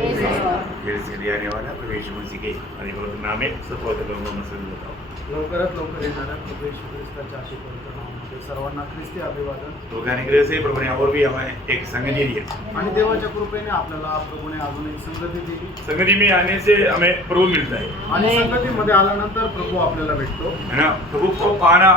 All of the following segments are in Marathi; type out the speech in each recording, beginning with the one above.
दिल से दिया आने वाला प्रभु यीशु मसीह के परिपवित्र नाम में सर्वोत्तम लोगों में से होता हूँ। लवकरात लवकर येणाऱ्या प्रभू येशू ख्रिस्ताच्या आशीष पवित्र नामामध्ये सर्वांना ख्रिस्ती अभिवादन. तो का निग्रह से प्रभु ने और भी हमें एक संगति दी है। आणि देवाच्या कृपेने आपल्याला प्रभूने अजून एक संगती दिली संगति में आने से हमें प्रभु मिलता है, आणि संगतीमध्ये आल्यानंतर प्रभू आपल्याला भेटतो है ना। प्रभु को पाना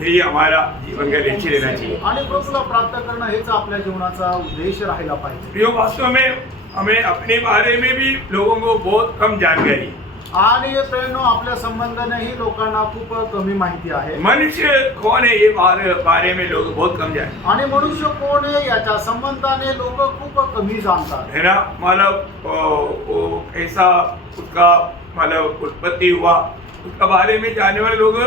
यही हमारा जीवन का लक्ष्य रहना चाहिए। आणि प्रभूला प्राप्त करणं हेच आपल्या जीवनाचा उद्देश राहिला पाहिजे. प्रियो, वास्तव में हमें अपने बारे में भी लोगों को बहुत कम जानकारी है। आणि प्रेरणो आपल्या संबंधानेही लोकांना खूप कमी माहिती आहे. मनुष्य कौन है ये बारे में लोग बहुत कम जानते आणि मनुष्य कोण आहे याच्या संबंधाने लोक खूप कमी जाणतात, है ना। मतलब वो कैसा उसका मतलब उत्पत्ति हुआ उसका बारे में जानने वाले लोग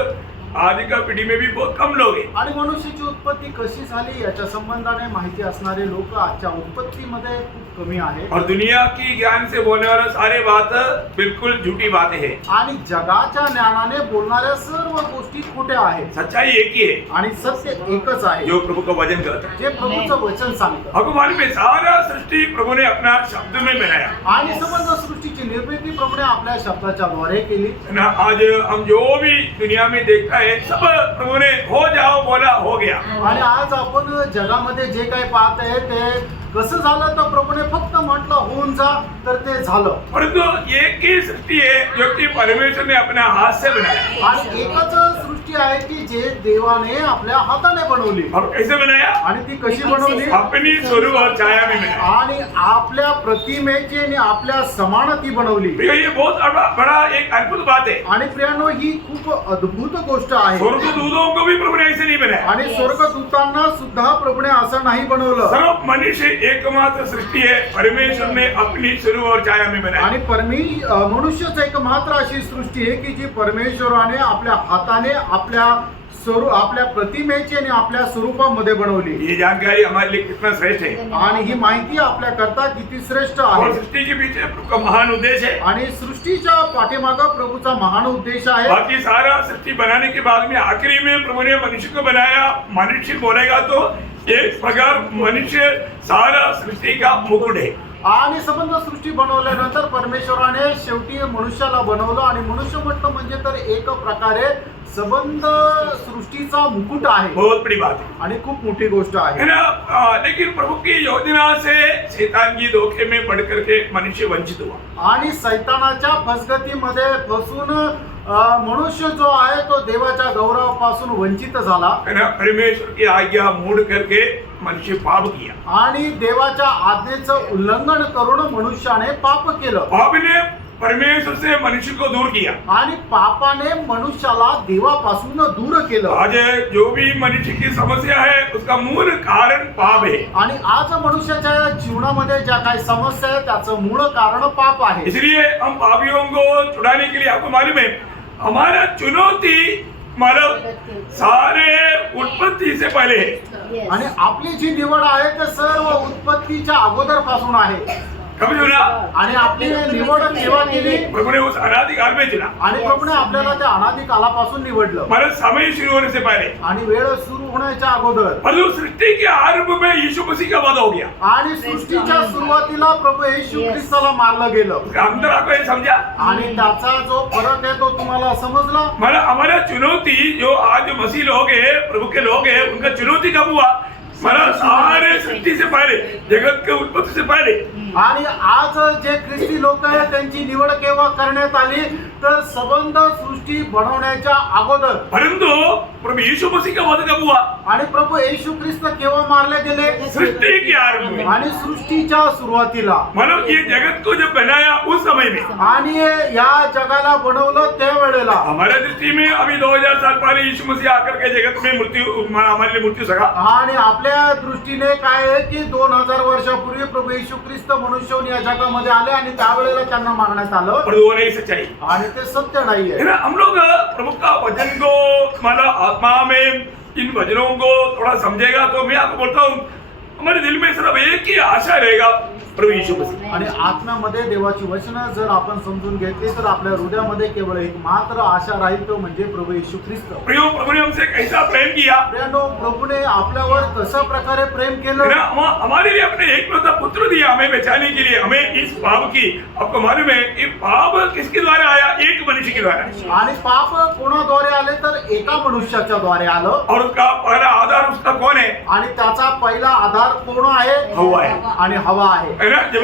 आज का पीढ़ी में भी बहुत कम लोग हैं। आणि मनुष्याची उत्पत्ती कशी झाली याच्या संबंधाने माहिती असणारे लोक आजच्या उत्पत्तीमध्ये खूप कमी आहे. और दुनिया की ज्ञान से बोलने वाला सारे बात बिल्कुल झूठी बातें हैं। आणि जगाच्या ज्ञानाने बोलणाऱ्या सर्व गोष्टी खोट्या आहेत. सच्चाई एक ही है आणि सत्य एकच आहे जो प्रभु का वचन करता है। जे प्रभूचं वचन सांगतं. आपको मालूम है सारा सृष्टि प्रभु ने अपना शब्द में बनाया, आणि समग्र सृष्टीची निर्मिती प्रभूने आपल्या शब्दाच्या द्वारे केली. है ना। आज हम जो भी दुनिया में देखता है सब प्रभु ने हो जाओ बोला हो गया। आणि आज आपण जगामध्ये जे काही पाहत आहे ते कसं झालं तर प्रभूने फक्त म्हटलं होऊन जा तर ते झालं. परंतु एक ही सृष्टि है जो कि परमेश्वर ने अपना हाथ से बनाया। आणि एकच सृष्टी आहे की जे देवाने आपल्या हाताने बनवली. और कैसे बनाया? आणि ती कशी बनवली? अपनी स्वरूप और छाया में बनाया। आणि आपल्या प्रतिमेची आणि आपल्या समानती बनवली. भैया, ये बहुत बड़ा एक अद्भुत बात है। आणि प्रियानो ही खूप अद्भुत गोष्ट आहे. स्वर्गदूतों को भी प्रभु ने ऐसे नहीं बनाया। आणि स्वर्गदूतांना सुद्धा प्रभूने असं नाही बनवलं. सर्व मनुष्य एकमात्र सृष्टि है, परमेश्वर ने अपनी स्वरूप और छाया में बनाया। आणि मनुष्यच एक मात्र अशी सृष्टी आहे की जी परमेश्वराने आपल्या हाताने आपल्या प्रतिमेची आणि आपल्या स्वरूपामध्ये बनवली. ये जानकारी हमारे लिए कितना श्रेष्ठ है। आणि ही माहिती आपल्या करता किती श्रेष्ठ और आहे. सृष्टि के पीछे प्रभु का महान उद्देश्य है। आणि सृष्टीच्या पाठीमागं प्रभूचा महान उद्देश आहे. बाकी सारा सृष्टि बनाने के बाद में आखिरी में प्रभु ने मनुष्य को बनाया। मनुष्य बोलेगा तो एक प्रकार मनुष्य सारा सृष्टि का मुकुट है। आणि संबंध सृष्टी बनवल्यानंतर परमेश्वराने शेवटी मनुष्याला बनवलं आणि मनुष्य म्हटलं म्हणजे तर एक प्रकारे संबंध सृष्टीचा मुकुट आहे. बहुत बड़ी बात है, आणि खूप मोठी गोष्ट है आहे. ना। लेकिन प्रभु की योजना से शैतान की धोखे में पड़ करके मनुष्य वंचित हुआ। आणि सैतानाच्या फसगतीमध्ये फसून मनुष्य जो आहे तो देवाच्या गौरवापासून वंचित झाला. है ना। परमेश्वर की आज्ञा मोड़ करके मनुष्य पाप किया। आणि देवाच्या आज्ञेचं उल्लंघन करून मनुष्याने पाप केलं. पाप ने परमेश्वर से मनुष्य को दूर किया। आणि पापाने मनुष्याला देवापासून दूर केलं. आज जो भी मनुष्य की समस्या है उसका मूल कारण पाप है। आणि आज मनुष्याच्या जीवनामध्ये ज्या काही समस्या आहेत त्याचं मूळ कारण पाप आहे. इसलिए हम पापियों को छुड़ाने के लिए आपको मालूम है हमारा चुनौती मतलब सारे उत्पत्ति से पहले है। आणि आपली जी निवड आहे ते सर्व उत्पत्तीच्या अगोदर पासून आहे. कभी चुना? आणि आपली निवड केव्हा केली? प्रभु ने उस अनादि काल में चुना। आणि प्रभूने आपल्याला त्या अनादि कालापासून निवडलं. मतलब समय शुरू होने से पहले आणि वेळ सुरू होण्याच्या अगोदर. परंतु सृष्टि के आरंभ में यीशु मसीह का वध हो गया। आणि सृष्टीच्या सुरुवातीला प्रभू येशू ख्रिस्ताला मारलं गेलं. उसका अंदर आपको ये समझा? आणि त्याचा जो फरक आहे तो तुम्हाला समजला? मतलब हमारा चुनौती जो आज मसीह लोग है, प्रभु के लोग है, उनका चुनौती कब हुआ? मतलब सारे सृष्टि से पहले, जगत के उत्पत्ति से पहले। आणि आज जे ख्रिस्ती लोक आहेत त्यांची निवड केव्हा करण्यात आली तर संबंध सृष्टी बनवण्याच्या अगोदर. परंतु प्रभु यीशु मसीह का वध कब हुआ? आणि प्रभू येशू ख्रिस्त केव्हा मारले गेले? सृष्टि के आरंभ में। आणि सृष्टीच्या सुरुवातीला. मतलब ये जगत को जब बनाया उस समय में, आणि या जगाला बनवलं त्या वेळेला. हमारे दृष्टि में अभी 2000 साल पहले यीशु मसीह आकर के जगत में हमारे लिए मृत्यु सका। आणि आपल्या दृष्टीने काय आहे की 2000 वर्षापूर्वी प्रभू येशू ख्रिस्त मनुष्य या जगामध्ये आले आणि त्यावेळेला त्यांना मारण्यात आलं. पर वो नहीं सच्चाई, आणि ते सत्य नाहीये. है ना। हम लोग प्रभु का वचन को मतलब आत्मा में इन वचनों को थोड़ा समझेगा तो मैं आपको बोलता हूँ हमारे दिल में सिर्फ एक ही आशा रहेगा प्रभू यीशु मसीह। आणि आत्म्यामध्ये देवाची वचनं जर आपण समजून घेतली तर आपल्या हृदयामध्ये केवळ एक मात्र आशा राहील, तो म्हणजे प्रभु येशू ख्रिस्त। प्रियो, प्रभु ने हमसे कैसा प्रेम किया। प्रियानो, प्रभुने आपल्यावर कशा प्रकारे प्रेम केलं। हमारे लिए अपने एकलौता पुत्र दिया हमें बचाने के लिए। हमें इस पाप की, आपको मालूम है कि पाप किसके द्वारा आया? एक मनुष्य के द्वारा। आणि पाप कोणाद्वारे आले तर एका मनुष्याच्या द्वारे आलं। और उसका पहला आधार उसका कौन है? आणि त्याचा पहिला आधार कोण आहे? हव्वा है। आणि हवा आहे, है ना। जब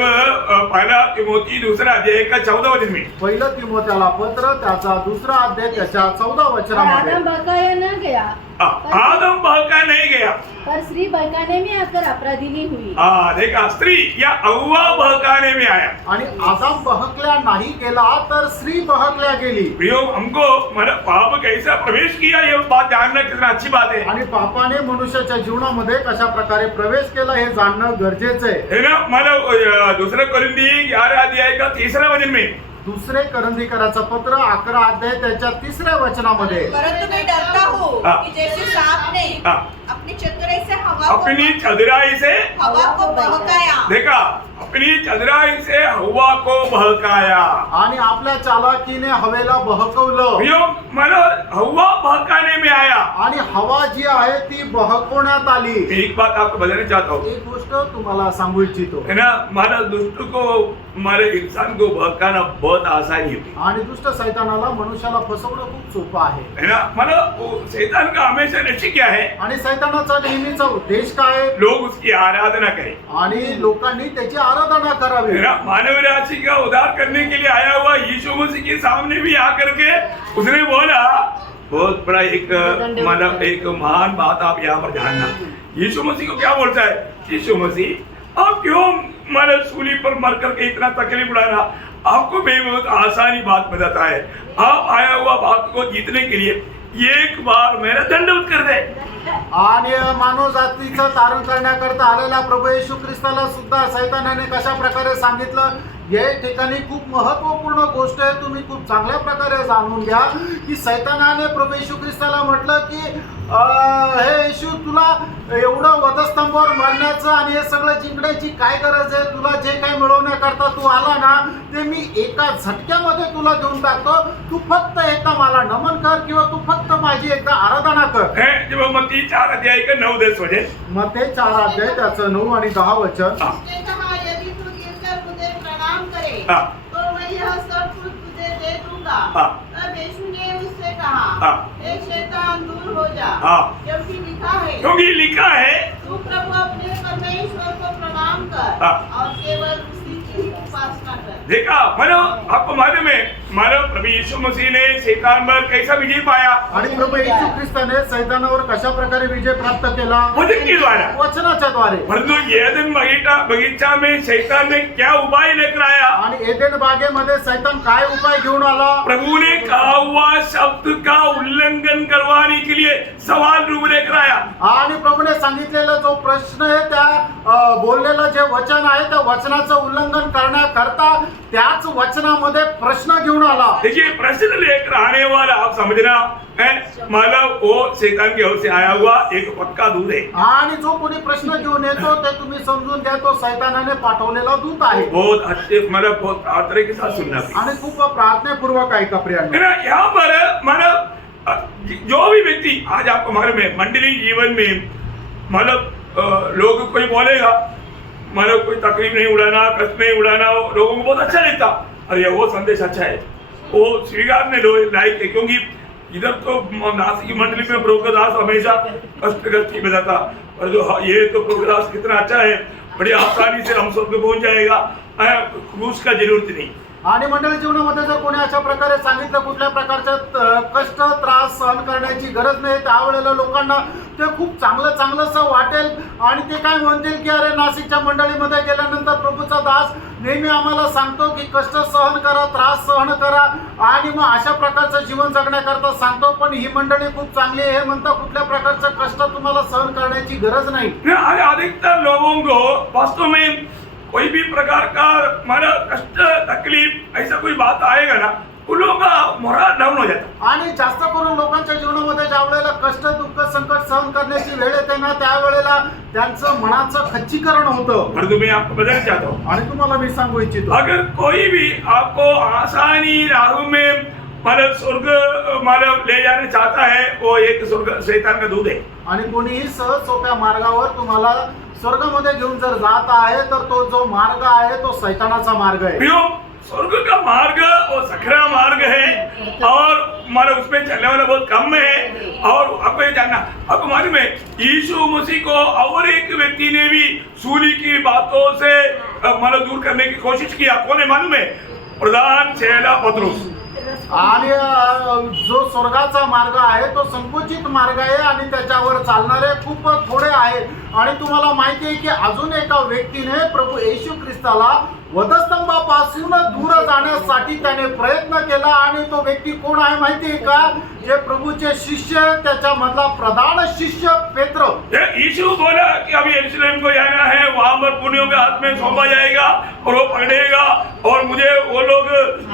पहला तिमोथी दूसरा अध्याय का 14 वचन में, पहिलं तिमोथेला पत्र त्याचा दुसरा अध्याय त्याच्या 14 वचनामध्ये, आदम बहकाया न गया, आदम बहका नहीं गया, पर स्त्री बहकाने में आकर अपराधिनी हुई। देखा, स्त्री या हव्वा बहकाने में आया। आणि आदम बहकल्या नाही गेला तर स्त्री बहकल्या गेली। प्रियो, हमको मतलब पाप कैसा प्रवेश किया ये बात जानना कितना अच्छी बात है। आणि पापाने मनुष्याच्या जीवनामध्ये कशा प्रकारे प्रवेश केला हे जाणणं गरजेचं आहे, है ना। मतलब दूसरे कोरिन्थी 11 अध्याय का 3 वचन में, दुसरे करंदीकराचं पत्र 11 अध्याय त्याच्या 3 वचनामध्ये, परंतु मैं डरता हूँ कि जैसे सांप ने अपनी चतुराई से अपनी चतुराई से हवा को बहकाया। देखा, अपनी चतुराई से हवा को बहकाया। आणि आपल्या चालाकीने हवेला बहकवलं। प्रियो, मतलब हवा बहकाने में आया। आणि हवा जी आहे ती बहकवण्यात आली। मैं एक बात आपको बताना चाहता हूँ, एक गोष्ट तुम्हाला सांगू इच्छितो, है ना। हमारा दुष्ट को, हमारे इंसान को बहकाना बहुत आसानी होती आणि दुष्ट सैतानाला मनुष्याला फसवणं खूप सोपं आहे, है ना। मतलब शैतान का हमेशा लक्ष्य क्या है? आणि सैतानाचा नेहमीचा उद्देश काय आहे? लोग उसकी आराधना करें, आणि लोकांनी त्याची आराधना करावी। है ना। मानव राशि का उद्धार करने के लिए आया हुआ यीशु मसीह के सामने भी आकर के उसने बोला, बहुत बड़ा एक मतलब एक महान बात आप यहाँ पर जानना। यीशु मसीह को क्या बोलता है? यीशु मसीह, आप क्यों मतलब सूली पर मर करके इतना तकलीफ उड़ाना? आपको मैं बहुत आसानी बात बताता है। आप आया हुआ बात को जीतने के लिए एक बार मेरा दंडवत कर दे। आणि मानव जातीचं तारण करण्याकरता आलेल्या प्रभू येशू ख्रिस्ताला सुद्धा सैतानाने कशा प्रकारे सांगितलं, या ठिकाणी खूप महत्वपूर्ण गोष्ट आहे, तुम्ही खूप चांगल्या प्रकारे जाणून घ्या की सैतानाने प्रभू येशू ख्रिस्ताला म्हटलं की हे येशू, तुला एवढं वधस्तंभावर मरण्याचं आणि हे सगळं जिंकण्याची काय गरज आहे? तुला जे काही मिळवण्याकरता तू आला ना, ते मी एका झटक्यामध्ये तुला देऊन टाकतो। तू फक्त एकदा मला नमन कर किंवा तू फक्त माझी एकदा आराधना कर। जब मत्ती 4 अध्याय का 9-10 वचन, मत्ती 4 अध्याय त्याचं 9 आणि 10 वचन, उसने कहा, यदि तू गिरकर मुझे प्रणाम करे तो मैं यह सब कुछ तुझे दे दूंगा। तब यीशु ने उससे कहा, हे शैतान, दूर हो जा, क्योंकि लिखा है तू प्रभु अपने परमेश्वर को प्रणाम कर और केवल उसी की उपासना कर। देखा, मानो आपको मालूम है, मानो प्रभु यीशु मसीह ने शैतान पर कैसा विजय पाया? आणि प्रभू येशू ख्रिस्ताने सैतानावर कशा प्रकारे विजय प्राप्त केला? वचन के द्वारा, वचनाच्या द्वारे। परंतु एदेन बगीचा में शैतान ने क्या उपाय लेकर आया? आणि एदेन बागेमध्ये सैतान काय उपाय घेऊन आला? प्रभु ने कहा हुआ शब्द का उल्लंघन करवाने के लिए सवाल रूप लेकर आया। आणि प्रभूने सांगितलेला जो प्रश्न आहे, त्या बोललेलं जे वचन आहे त्या वचनाचं उल्लंघन करण्याकरता त्याच वचनामध्ये प्रश्न घेऊन आला। देखिए, प्रश्न लेकर आने वाला आप समझना है, मतलब वो शैतान की ओर से आया हुआ एक पक्का दूध है। आणि जो कोणी प्रश्न घेऊन येतो ते तुम्ही समजून घ्या, तो सैतानाने पाठवलेला दूत आहे। बहुत अच्छे, मतलब बहुत प्रार्थना के साथ सुनना। आणि खूप प्रार्थनापूर्वक ऐका प्रियांनो। है ना। यहाँ पर मतलब जो भी व्यक्ति, आज आपको मालूम है, मंडली जीवन में मतलब लोग कोई बोलेगा, मतलब कोई तकलीफ नहीं उड़ाना, कष्ट नहीं उड़ाना, लोगों को बहुत अच्छा लगता। अरे वो संदेश अच्छा है, वो स्वीकारने लायक है, क्योंकि इधर तो नासिक की मंडली में प्रभुदास हमेशा कष्ट की बताता, और जो ये तो प्रभुदास कितना अच्छा है, बड़ी आसानी से हम स्वर्ग पहुंच जाएगा, क्रूस का जरूरत नहीं। आणि मंडळी जीवनामध्ये जर कोणी अशा प्रकारे सांगितलं कुठल्या प्रकारच्या कष्ट त्रास सहन करण्याची गरज नाही, त्यावेळेला लोकांना ते खूप चांगलं वाटेल आणि ते काय म्हणतील की अरे नाशिकच्या मंडळीमध्ये गेल्यानंतर प्रभूचा दास नेहमी आम्हाला सांगतो की कष्ट सहन करा, त्रास सहन करा, आणि मग अशा प्रकारचं जीवन जगण्याकरता सांगतो। पण ही मंडळी खूप चांगली आहे, हे म्हणता कुठल्या प्रकारचं कष्ट तुम्हाला सहन करण्याची गरज नाही। अधिकतर लोगों को वास्तव में कोई भी प्रकार का हमारा कष्ट तकलीफ ऐसा कोई बात आएगा ना, उन लोगों का मोराल डाऊन हो जाता। आणि जास्त करून लोकांच्या जीवनामध्ये ज्या वेळेला कष्ट दुःख संकट सहन करण्याची वेळ येते ना त्यावेळेला त्यांचं मनाचं खच्चीकरण होतं. परंतु मैं आपको बताना चाहता हूँ, आणि तुम्हाला मी सांगू इच्छितो, अगर कोई भी आपको आसानी राह में मतलब स्वर्ग मतलब ले जाना चाहता है, वो एक स्वर्ग शैतान का दूध है. आणि कोणीही सहज सोप्या मार्गावर तुम्हाला स्वर्गामध्ये घेऊन जर जात आहे तर तो जो मार्ग आहे तो शैतानाचा मार्ग आहे. प्रियो, स्वर्ग का मार्ग वो सकरा मार्ग है और मतलब उसमें चलने वाला बहुत कम है. और आपको ये जानना, आपको मालूम है यीशु मसीह को और एक व्यक्ति ने भी सूली की बातों से मतलब दूर करने की कोशिश किया. कौन है मालूम है? प्रधान चेला पतरस. आणि जो स्वर्गाचा मार्ग आहे तो संकुचित मार्ग आहे आणि त्याच्यावर चालणारे खूप थोडे आहे. आणि तुम्हाला माहिती आहे की अजून एका व्यक्तीने प्रभू येशू ख्रिस्ताला वधस्तंभापासून दूर जाण्यासाठी त्याने प्रयत्न केला. आणि तो व्यक्ती कोण आहे माहिती आहे का? जे प्रभूचे शिष्य, त्याच्यामधला प्रधान शिष्य पेत्र. यीशु बोला कि अभी यरूशलेम को जाना है, वहां पर पुण्यों के हाथ में सौंपा जाएगा और वो पकड़ेगा और मुझे वो लोग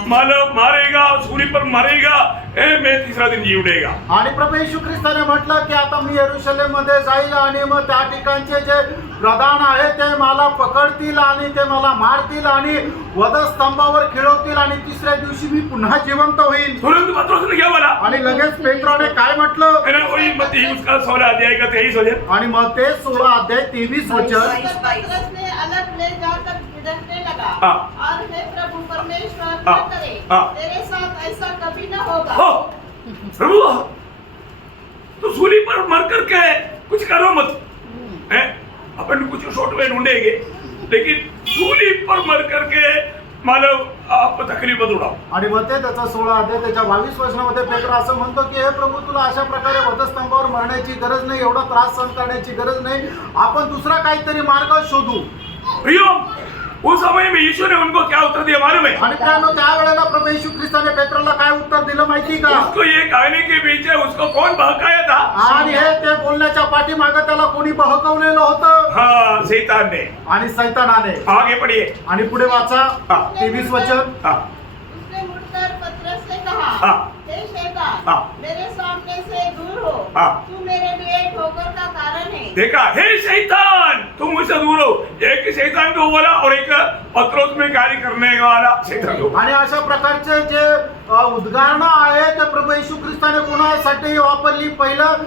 मतलब मारेगा, सूली पर मारेगा, मैं तीसरा दिन जी उठेगा. आणि प्रभू येशू ख्रिस्ताने म्हटलं की आता मी यरूशलेम मध्ये जाईल आणि मग त्या ठिकाणचे जे प्रधान आहे ते मला पकडतील आणि ते मला मारतील आणि वधस्तंभावर खिळवतील आणि तिसऱ्या दिवशी मी पुन्हा जिवंत होईल. तुरंत पतरस ने क्या बोला? आणि लगेच पेत्राने काय म्हटलं? है ना, वही मत्ती उसका 16 अध्याय का 23 वचन. आणि मग ते 16 अध्याय 23 वचन. पतरस ने अलग ले जाकर झिड़कने लगा हाँ. और हे प्रभु परमेश्वर न हाँ. करे, हाँ. तेरे साथ ऐसा कभी न होगा. हो प्रभु, तो सूली पर मर करके कुछ करो मत. हैं? अपन कुछ शॉर्टवे ढूंढेंगे, लेकिन सूली पर मर करके मतलब आप तकलीफ मत उड़ाओ. आणि मग ते त्याचा 16 अध्याय त्याच्या 22 वचनामध्ये पेत्र असं म्हणतो की हे प्रभू, तुला अशा प्रकारे वधस्तंभावर मरण्याची गरज नाही, एवढा त्रास सहन करण्याची गरज नाही, आपण दुसरा काहीतरी मार्ग शोधू. प्रियो, उस समय में यीशु ने उनको क्या उत्तर दिया मालूम है? आणि त्यामुळे त्यावेळेला प्रभू येशू ख्रिस्ताने पेत्राला काय उत्तर दिलं माहिती का? उसको ये कहने के पीछे उसको कौन बहकाया था? आणि हे ते बोलण्याच्या पाठीमागे त्याला कोणी बहकवलेलं होतं? हाँ, शैतान ने. आणि सैतानाने. आगे पढ़िए. आणि पुढे वाचा हाँ. 23 वचन. हाँ. उसने मुड़कर पतरस से कहा, हाँ. हे शैतान, हाँ. मेरे सामने से दूर हो. हाँ. तू मेरे लिए ठोकर का कारण है. देखा, हे शैतान तुम मुझसे दूर हो. एक शैतान को बोला और एक पतरस में कार्य करने वाला शैतान को. आणि अशा प्रकारचे जे उद्गारणं आहे ते प्रभू येशू ख्रिस्ताने कोणासाठी वापरली? पहिलं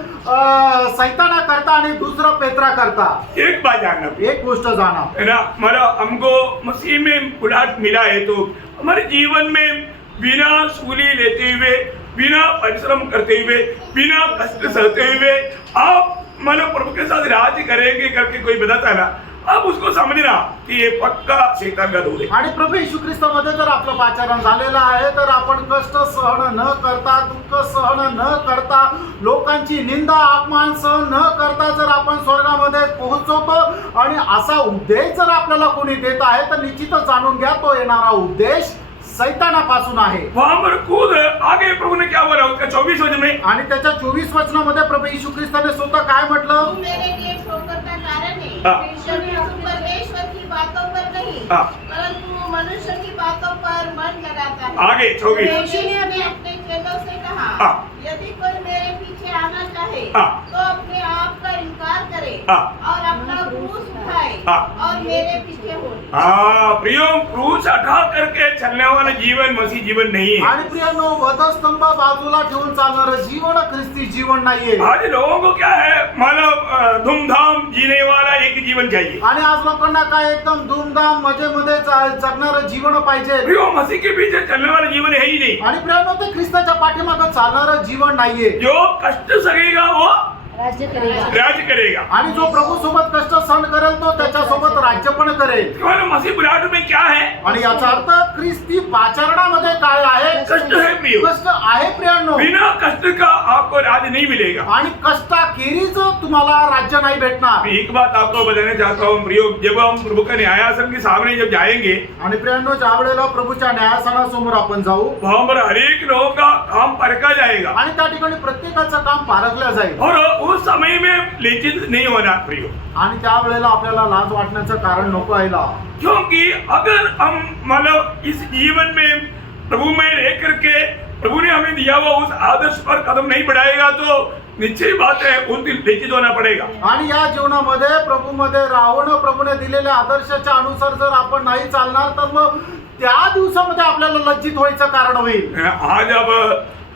सैताना करता आणि दुसरं पेत्रा करता. एक बात जानना एक गोष्ट जाणा, है ना, मतलब हमको मसीह में बुलाहट मिला है तो हमारे जीवन में बिना सूली लेते हुए, बिना परिश्रम करते हुए, बिना कष्ट सहते हुए आप मतलब प्रभु के साथ राज्य करेंगे करके कोई बताता है ना, अब उसको समझना कि ये पक्का शैतान का दूध है. आणि प्रभू येशू ख्रिस्तामध्ये जर आपलं पाचारण झालेलं आहे तर आपण कष्ट सहन न करता, दुःख सहन न करता, लोकांची निंदा अपमान सहन न करता जर आपण स्वर्गामध्ये पोहोचवतो आणि असा उद्देश जर आपल्याला कोणी देत आहे तर निश्चितच जाणून घ्या तो येणारा उद्देश सैतानापासून आहे. वहां पर खुद आगे प्रभु ने क्या बोला उसका 24 वचन में. आणि त्याच्या 24 वचनामध्ये प्रभू येशू ख्रिस्ताने स्वतः काय तू म्हटलं? मेरे लिए ठोकर का कारण है. हाँ. क्योंकि तू परमेश्वर की बातों पर नहीं, हाँ. परंतु मनुष्य की बातों पर मन लगाता है. आगे 24. यीशु ने अपने चेलों से कहा, हाँ. यदि कोई मेरे पीछे आना चाहे हाँ. तो अपने आप का इनकार करे हाँ. और अपना क्रूस उठाए हाँ. और मेरे पीछे हो. हाँ प्रियो, क्रूस हटा करके चलने वाला जीवन मसीह जीवन नहीं है. आणि प्रियांनो, वधस्तंभ बाजूला ठेवून चालणारं जीवन ख्रिस्ती जीवन नाहीये. आज लोगों को क्या है, मतलब धूमधाम जीने वाला एक जीवन चाहिए. आणि आज लोकांना काय एकदम धूमधाम मजेमध्ये जगणारं जीवन पाहिजे. प्रियो, मसीह के पीछे चलने वाला जीवन है ही नहीं. आणि प्रियांनो, ते ख्रिस्ताच्या पाठीमागे चालणारं जीवन नाहीये. जो कष्ट सहेगा वो राज्य करेगा. राज करेगा. आणि जो प्रभू सोबत कष्ट सहन करेल तो त्याच्या सोबत राज्य पण करेल. तुम्हारे मसीह बुलाहट में क्या है? आणि याचा अर्थ ख्रिस्ती पाचारणामध्ये काय आहे? कष्ट है प्रियो. कष्ट आहे प्रियांनो. बिना कष्ट का आपको राज नहीं मिलेगा. आणि कष्टाखेरीज तुम्हाला राज्य नाही भेटणार. मैं एक बात आपको बताना चाहता हूँ प्रियो, जब हम प्रभु का न्यायासन के सामने जब जाएंगे, आणि प्रियांनो, ज्या वेळेला प्रभूच्या न्यायासनासमोर आपण जाऊ वहां पर हर एक लोगों का काम परखा जाएगा आणि त्या ठिकाणी प्रत्येकाचं काम पारखलं जाईल. और उस समय में लज्जित नहीं होना प्रियो. आणि त्या वेळेला आपल्याला लाज वाटण्याचं कारण नको यायला. क्योंकि अगर हम मतलब इस जीवन में प्रभु में रह करके प्रभु ने हमें दिया हुआ उस आदर्श पर कदम नहीं बढ़ाएगा तो निश्चय बात है उन दिन लिखित होना पड़ेगा। आणि या जीवनामध्ये प्रभूमध्ये राहून प्रभूने दिलेल्या आदर्शाच्या अनुसार जर आपण नाही चालणार तर मग त्या दिवसामध्ये आपल्याला लज्जित व्हायचं कारण होईल। आज अब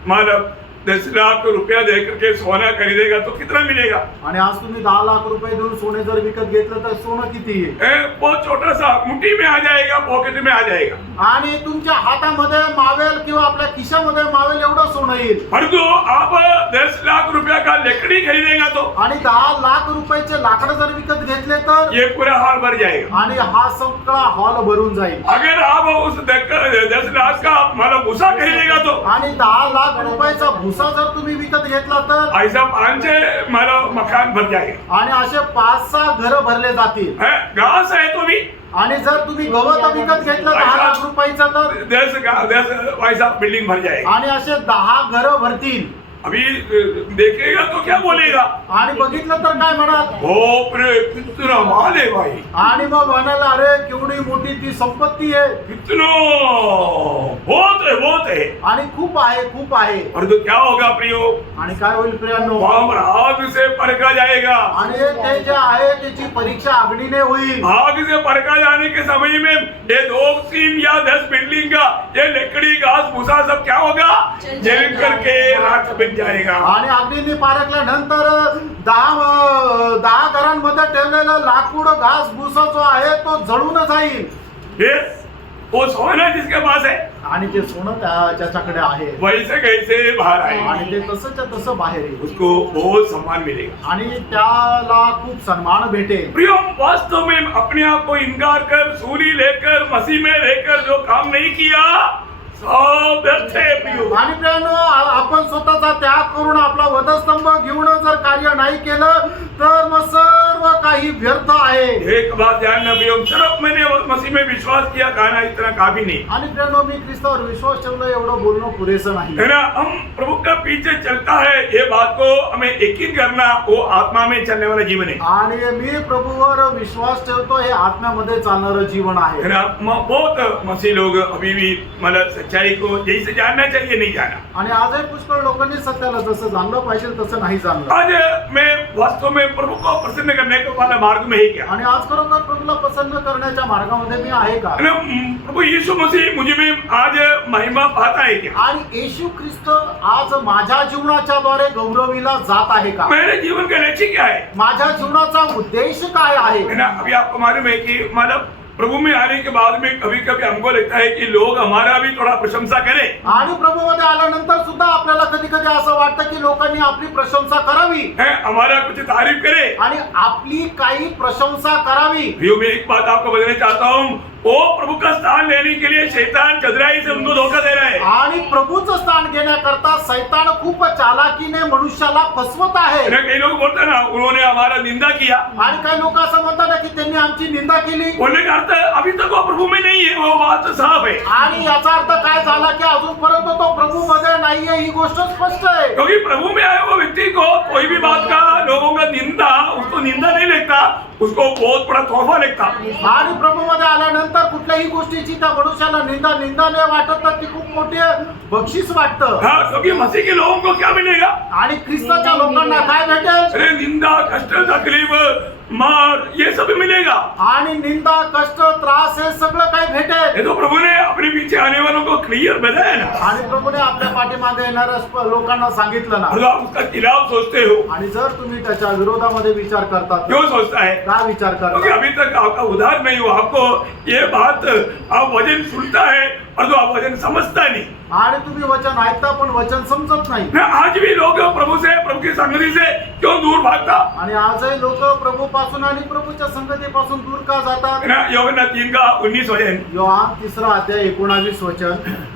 मतलब 10 लाख रुपया दे करके सोना खरीदेगा तो कितना मिलेगा? आणि आज तुम्ही 10 लाख रुपये देऊन सोने जर विकत घेतलं तर सोनं किती आहे? बहुत छोटा सा मुट्ठी में आ जाएगा, पॉकेट में आ जाएगा। आणि तुमच्या हातामध्ये मावेल किंवा आपल्या खिशामध्ये मावेल एवढं सोनं येईल। परंतु आप 10 लाख रुपया का लकड़ी खरीदेगा तो आणि 10 लाख रुपयाचे लाकडं जर विकत घेतले तर ये पूरा हाल भर जाएगा। आणि हा सगळा हॉल भरून जाईल। अगर आप उस 10 लाख का मतलब भूसा खरीदेगा तो आणि 10 लाख रुपयाचा भुसा जर तुम्ही विकत घेतला तर ऐसा 5-6 मतलब मकान भर जाएगा। आणि असे 5-6 घर भरले जातील। घास है तो भी आणि जर तुम्ही गवत विकत घेतलं 10 लाख रुपयाचं तर 10 वैसा बिल्डिंग भर जाएगा। आणि असे 10 घर भरतील। अभी देखेगा तो क्या बोलेगा? आणि बघितलं तर काय म्हणाल? बाप रे कितना माल है भाई, आणि मग म्हणाल अरे केवढी मोठी ती संपत्ती आहे, कितना बहुत है। आणि खूप आहे खूप आहे। और तो क्या होगा प्रियो? आणि काय होईल प्रियांनो? हम आग से परखा जाएगा। आणि ते जे आहे त्याची परीक्षा अग्नीने होईल। आग से परखा जाने के समय में ये 2-3 या 10 बिल्डिंग का ये लकड़ी घास भूसा सब क्या होगा? जल करके राख बन जाएगा। आणि अग्नीने पारखल्यानंतर 10 घरांमध्ये ठेवलेलं लाकूड घास भुसा जो आहे तो जळून जाईल। ये वो सोना जिसके पास है आणि जे सोनं ज्याच्याकडे आहे वैसे कैसे बाहर आए, आणि ते तसंच्या तसं बाहेर येईल। उसको बहुत सम्मान मिलेगा आणि त्याला खूप सन्मान भेटेल। प्रियो, वास्तव में अपने आप को इनकार कर सूली लेकर मसीह में रहकर जो काम नहीं किया सब व्यर्थ है प्रियो। आणि प्रियांनो, आपण स्वतःचा त्याग करून आपला वधस्तंभ घेऊन जर कार्य नाही केलं तर मग सर्व काही व्यर्थ आहे। एक बात ध्यान न प्रियो, सिर्फ मैंने मसीह में विश्वास किया कहना इतना काफी नहीं आणि प्रियांनो, मी ख्रिस्तावर विश्वास ठेवला एवढं बोलणं पुरेसं नाही है ना। हम प्रभु का पीछे चलता है ये बात को हमें यकीन करना, वो आत्मा में चलने वाला जीवन है। आणि मी प्रभूवर विश्वास ठेवतो हे आत्म्यामध्ये चालणारं जीवन आहे। है ना। बहुत मसीह लोग अभी भी मतलब सच्चाई को जैसे जानना चाहिए नहीं जाना। आणि आजही पुष्कळ लोकांनी सत्याला जसं जाणलं पाहिजे तसं नाही जाणलं। आज मैं वास्तव में प्रभु को प्रसन्न करने के वाला मार्ग में है क्या? आणि आज खरोखर प्रभूला प्रसन्न करण्याच्या मार्गामध्ये मी आहे का? है ना। प्रभु यीशु मसीह मुझे में आज महिमा पाता है क्या? आणि येशू ख्रिस्त आज माझ्या जीवनाच्या द्वारे गौरविला जात आहे का? मेरे जीवन का लक्ष्य क्या है? माझ्या जीवनाचा उद्देश काय आहे? है ना। अभी आपको मालूम है कि मतलब प्रभु में आने के बाद में कभी कभी हमको लगता है कि लोग हमारा भी थोड़ा प्रशंसा करें। आणि प्रभूमध्ये आल्यानंतर सुद्धा आपल्याला कधी कधी असं वाटतं की लोकांनी आपली प्रशंसा करावी, हमारा कुछ तारीफ करे आणि आपली काही प्रशंसा करावी। भैया, मैं एक बात आपको बताना चाहता हूँ, वो प्रभु का स्थान लेने के लिए शैतान चतुराई से उनको धोखा दे रहा है। आणि प्रभूचं स्थान घेण्याकरता सैतान खूप चालाकीने मनुष्याला फसवत आहे। कई लोग बोलते हैं ना, उन्होंने हमारा निंदा किया, आणि काही लोक असं म्हणतात ना की त्यांनी आमची निंदा केली। बोलने का अर्थ अभी तक वो प्रभु में नहीं है, वो बात साफ है। आणि याचा अर्थ काय झाला की अजूनपर्यंत तो प्रभू मध्ये नाहीये, ही गोष्ट स्पष्ट आहे। क्योंकि प्रभु में आए हुए व्यक्ति को कोई भी बात का लोगों का निंदा उसको निंदा नहीं लगता, उसको बहुत बड़ा तोहफा लगता। आणि प्रभू मध्ये आल्यानंतर कुठल्याही गोष्टीची त्या मनुष्याला निंदा नाही वाटत तर ती खूप मोठी बक्षीस वाटतं। हाँ, क्योंकि मसीह के लोगों को क्या मिलेगा? आणि ख्रिस्ताच्या लोकांना काय भेटेल? अरे निंदा, कष्ट, तकलीफ, मार, ये सब मिलेगा। आणि निंदा, कष्ट, त्रास हे सगळं काय भेटेल? ये तो प्रभु ने अपने पीछे आने वालों को क्लियर बताया ना। आणि प्रभूने आपल्या पाठीमागे येणाऱ्या लोकांना सांगितलं ना। अगर आप उसका खिलाफ सोचते हो, आणि जर तुम्ही त्याच्या विरोधामध्ये विचार करतात, क्यों सोचता है? काय विचार क्योंकि करता? अभी तक आपका उद्धार नहीं हुआ। आपको ये बात आप वचन सुनता है और तो आप वचन समझता नहीं। आणि तुम्ही वचन ऐकता पण वचन समजत नाही। ना आज भी लोग प्रभु से, प्रभु की संगति से क्यों दूर भागता? आणि आजही लोक प्रभू पासून आणि प्रभूच्या संगतीपासून दूर का जातात? ना यूहन्ना 3:19 वचन, योहान 3 अध्याय 19 वचन।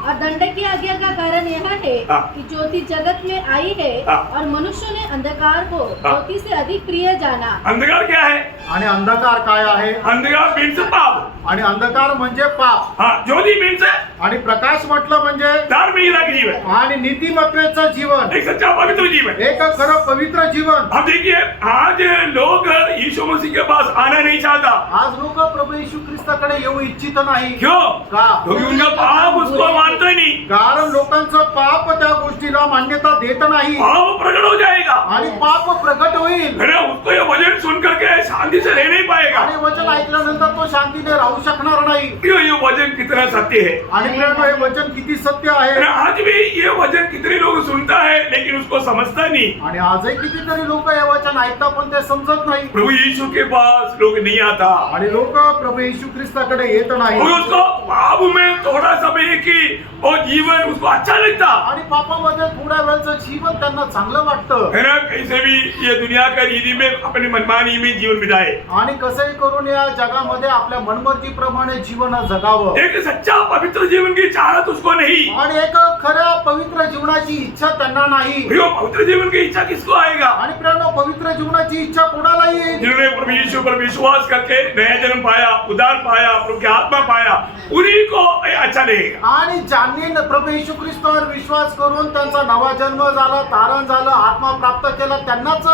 और दंड की आज्ञा का कारण यह है हाँ। कि ज्योति जगत में आई है हाँ। और मनुष्यों ने अंधकार को हाँ। ज्योति से अधिक प्रिय जाना। अंधकार क्या है? आणि अंधकार काय आहे? अंधकार मीन्स पाप। आणि अंधकार म्हणजे पाप हाँ, ज्योति मीन्स आणि प्रकाश म्हटलं म्हणजे धार्मिकता की जीवन, आणि नीतिमत्वेचं जीवन, एक सच्चा पवित्र जीवन। एक खरं पवित्र जीवन। अब देखिए आज लोग यीशु मसीह के पास आना नहीं चाहता। आज लोक प्रभू येशू ख्रिस्ताकडे येऊ इच्छित नाही। क्यों? का? क्योंकि उनका पाप उसको मानता ही नहीं। कारण लोकांचं पाप त्या गोष्टीला मान्यता देत नाही पाप प्रकट हो जाएगा, आणि पाप प्रगट होईल है ना? उसको ये वचन सुन करके शांति से रह नहीं पाएगा। आणि वचन ऐकल्यानंतर तो शांतीने राहू शकणार नाही। क्यों? ये वचन कितना सत्य है, आणि मित्रांनो, हे वचन किती सत्य है आहे। ना? आज भी ये वचन कितने लोग सुनता है लेकिन उसको समझता नहीं। आणि आजही कितीतरी लोक हे वचन ऐकतात पण ते समजत नाही। प्रभु यीशु के पास लोग नहीं आता आणि लोक प्रभू येशू ख्रिस्ताकडे येत नाही और उसको पाप में थोड़ा समय की और जीवन उसको अच्छा लगता, आणि पापामध्ये थोड्या वेळचं जीवन त्यांना चांगलं वाटतं है ना? कैसे भी ये दुनिया का रीति में अपनी मनमानी में जीवन बिताए। आणि कसंही करून या जगामध्ये आपल्या मनमर्जीप्रमाणे जीवन जगावं। एक सच्चा पवित्र जीवन की चाहत उसको नहीं। आणि एक खऱ्या पवित्र जीवनाची इच्छा त्यांना नाही। प्रियो, पवित्र जीवन की इच्छा किसको आएगा? आणि प्रियानो, पवित्र जीवनाची इच्छा कोणाला येईल? जिन्होंने प्रभु यीशु पर विश्वास करके नया जन्म पाया, उद्धार पाया, प्रभु की आत्मा पाया, उन्हीं को ये अच्छा लगेगा। आणि ज्यांनी प्रभू येशू ख्रिस्तावर विश्वास करून त्यांचा नवा जन्म झाला, तारण झालं, आत्मा प्राप्त केला, त्यांनाच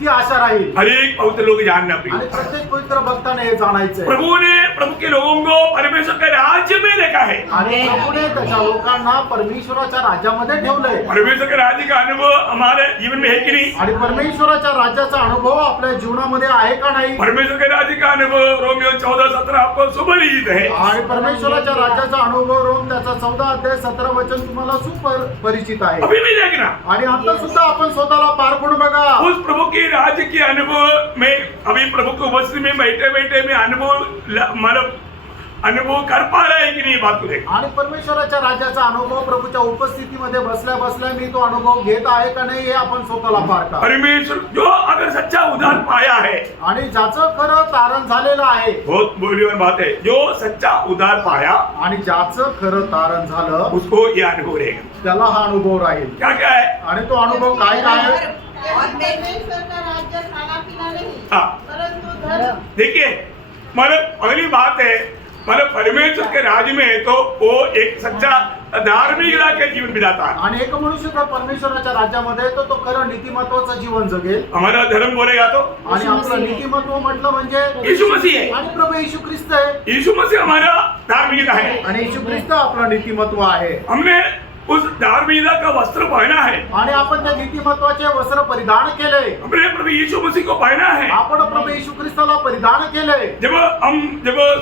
ती आशा राहील। हर एक पवित्र लोग जानना आणि प्रिय, प्रत्येक पवित्र भक्ताने हे जाणायचंय। प्रभु ने प्रभु के लोगों को परमेश्वर के राज्य में रखा है। आणि प्रभूने त्याच्या लोकांना परमेश्वराच्या राज्यामध्ये ठेवलंय। परमेश्वर के राज्य का अनुभव हमारे जीवन में है कि नहीं? आणि परमेश्वराच्या राज्याचा अनुभव आपल्या जीवनामध्ये आहे का नाही? परमेश्वर के राज्य का अनुभव रोमियो 14:17 आपको सुपरिचित है। आणि परमेश्वराच्या राज्याचा अनुभव रोम त्याचा 14 अध्याय 17 वचन तुम्हाला सुपरिचित आहे। अभी भी देखना, आणि आता सुद्धा आपण स्वतःला पारखून बघा। उस प्रभु के राज्य के अनुभव में अभी प्रभु के उपस्थिति में बैठे बैठे में मतलब अनुभव कर पा रहा है कि नहीं? बात को देख। आणि परमेश्वराच्या राज्याचा अनुभव प्रभूच्या उपस्थितीमध्ये बसल्या बसल्या मी तो अनुभव घेत आहे का नाही हे आपण स्वतःला पारखा। परमेश्वर जो अगर सच्चा उद्धार पाया है, आणि ज्याचं खरं तारण झालेलं आहे, बहुत मूल्यवान बात है, जो सच्चा उद्धार पाया आणि ज्याचं खरं तारण झालं उसको ये अनुभव रहेगा। त्याला हा अनुभव राहील। क्या क्या है? आणि तो अनुभव काय काय आहे? परमेश्वर का राज्य खाना पीना नहीं, हाँ। परंतु धर्म। देखिए, मतलब अगली बात है, मतलब परमेश्वर के राज्य में तो वो एक सच्चा धार्मिकता के जीवन बिताता है। आणि एक मनुष्य जर परमेश्वराच्या राज्यामध्ये येतो तो खरं नीतिमत्वाचं जीवन जगेल। हमारा धर्म बोलेगा तो आणि आपलं नीतिमत्व म्हटलं म्हणजे यीशु मसीह है। आणि प्रभू येशू ख्रिस्त आहे। यीशु मसीह हमारा धार्मिकता है। आणि येशू ख्रिस्त आपलं नीतिमत्व आहे। हमने उस धार्मिकता का वस्त्र पहना है, आणि आपण त्या नीतिमत्वाचे वस्त्र परिधान केले। हमने प्रभु यीशु मसीह को पहना है। आपण प्रभू येशू ख्रिस्ताला परिधान केले। जब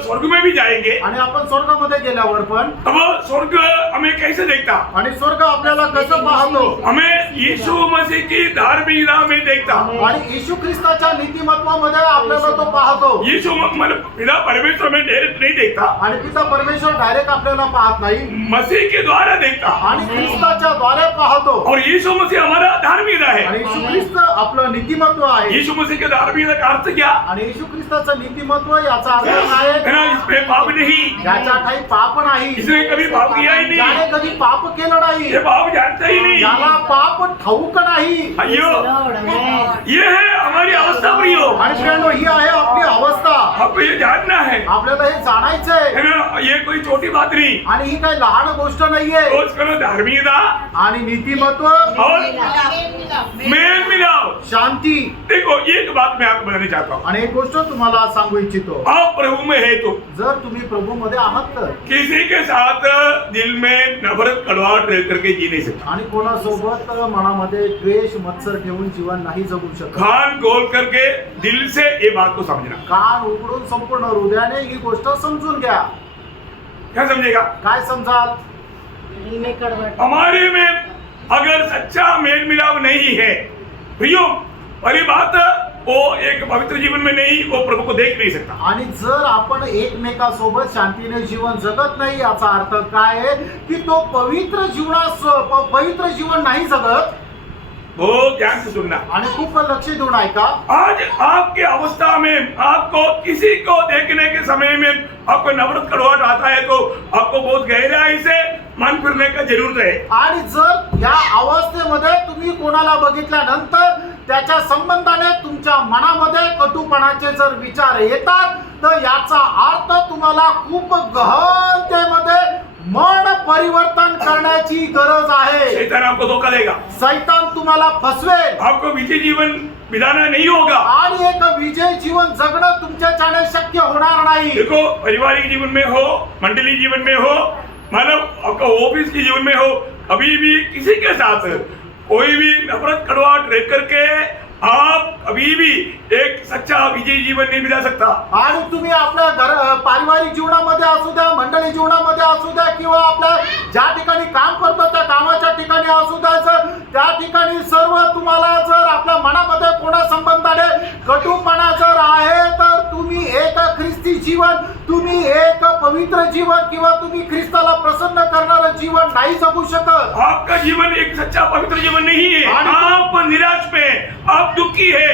स्वर्ग में भी जाएंगे आणि आपण स्वर्गामध्ये गेल्यावर पण तब स्वर्ग हमें कैसे देखता? आणि स्वर्ग आपल्याला कसं पाहतो? हमें यीशु मसीह की धार्मिकता में देखता। आणि येशू ख्रिस्ताच्या नीतिमत्वामध्ये आपल्याला तो पाहतो। यीशु मतलब पिता परमेश्वर में डायरेक्ट नहीं देखता, आणि पिता परमेश्वर डायरेक्ट आपल्याला पाहत नाही, मसीह के द्वारा देखता। आणि ख्रिस्ताच्या द्वारे पाहतो। और यीशु मसीह हमारा धार्मिकता आणि है। येशू ख्रिस्त आपलं नीतिमत्व आहे। यीशु मसीह के धार्मिकता का अर्थ क्या आणि येशू ख्रिस्ताचं नीतिमत्व याचा अर्थ काय? है ना? इसमें पाप नहीं, याच्या ठाई पाप नाही, इसने कभी पाप किया ही नहीं, ज्याने कधी पाप केलं नाही, ये पाप जानता ही नहीं। ज्याला पाप ठाऊक नाही। अयो, ये है हमारी अवस्था प्रियो। आणि मित्रांनो, ही आहे आपली अवस्था। आपको ये जानना है, आपल्याला हे जाणायचंय। है ना? ये कोई छोटी बात नहीं। आणि ही काही लहान गोष्ट नाहीये। रोज करो धार्मिकता आणि नीतिमत्व और मिलाप। मेल मिलाओ। शांती। देखो, एक बात मैं आपको बताना चाहता हूँ, आणि एक गोष्ट तुम्हाला सांगू इच्छितो, आप प्रभु में है तो जर तुम्ही प्रभू मध्ये आहात तर किसी के साथ दिल में नफरत कड़वाहट रह करके जी नहीं सकता। आणि कोणासोबत मनामध्ये द्वेष मत्सर ठेवून जीवन नाही जगू शकत। कान खोल करके दिल से ये बात को समझना। कान उघडून संपूर्ण हृदयाने ही गोष्ट समजून घ्या। क्या समझेगा? काय समजाल? दिल में कड़वाहट। हमारे में अगर सच्चा मेल मिलाप नहीं है प्रियो, पहली बात वो एक पवित्र जीवन में नहीं, वो प्रभु को देख नहीं सकता। आणि जर आपण एकमेकासोबत शांतीने जीवन जगत नाही याचा अर्थ काय आहे की तो पवित्र जीवन नाही जगत। बहुत ध्यान से सुनना। आणि खूप लक्ष देऊन ऐका। आज आपकी अवस्था में आपको किसी को देखने के समय में आपको नफरत कड़वाहट आता है तो आपको बहुत गहराई से मन फिरने का जरूरत है। आणि जर या अवस्थेमध्ये तुम्ही कोणाला बघितल्यानंतर त्याच्या संबंधाने तुमच्या मनामध्ये कटुपणाचे जर विचार येतात तर याचा अर्थ तुम्हाला खूप गहनतेमध्ये मन परिवर्तन करण्याची गरज आहे. शैतान आपको धोखा देगा, सैतान तुम्हाला फसवेल आपको विजय जीवन बिताना नहीं होगा. आणि एक विजय जीवन जगणं तुमच्याच्याने शक्य होणार नाही. देखो, पारिवारिक जीवन में हो, मंडली जीवन में हो, मानव आपका ऑफिस के जीवन में हो, अभी भी किसी के साथ कोई भी नफरत कड़वाहट रह करके आप कभी भी एक सच्चा विजयी जीवन नहीं बिता सकता. आणि तुम्ही आपल्या पारिवारिक जीवनामध्ये असू द्या, मंडळी जीवनामध्ये असू द्या, किंवा आपल्या ज्या ठिकाणी काम करतो त्या कामाच्या ठिकाणी असू द्या, जर त्या ठिकाणी सर्व तुम्हाला जर आपल्या मनामध्ये कोणा संबंधाने कटुपणा जर आहे, तर तुम्ही एक ख्रिस्ती जीवन, तुम्ही एक पवित्र जीवन किंवा तुम्ही ख्रिस्ताला प्रसन्न करणारं जीवन नाही जगू शकत. आपका जीवन एक सच्चा पवित्र जीवन नहीं है. आप निराश में, आप दुखी है,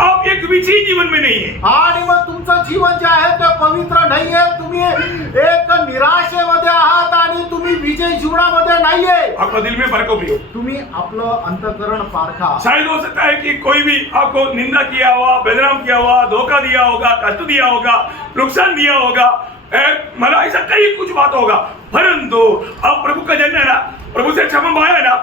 आप एक विजयी जीवन में नहीं है. आणि मग तुमचं जीवन जे आहे ते पवित्र नाहीये. तुम्ही एक निराशेमध्ये आहात आणि तुम्ही विजय जीवनामध्ये नाहीये. आपका दिल में फर्क हो प्रियो. तुम्ही आपलं अंतःकरण पारखा. शायद हो सकता है कि कोई भी आपको निंदा किया हुआ, बदनाम किया हुआ, धोखा दिया होगा, कष्ट दिया होगा, नुकसान दिया होगा, मला ऐसा कई कुछ बात होगा, परंतु आप प्रभु का जन है ना, प्रभु से क्षमा मांगा ना,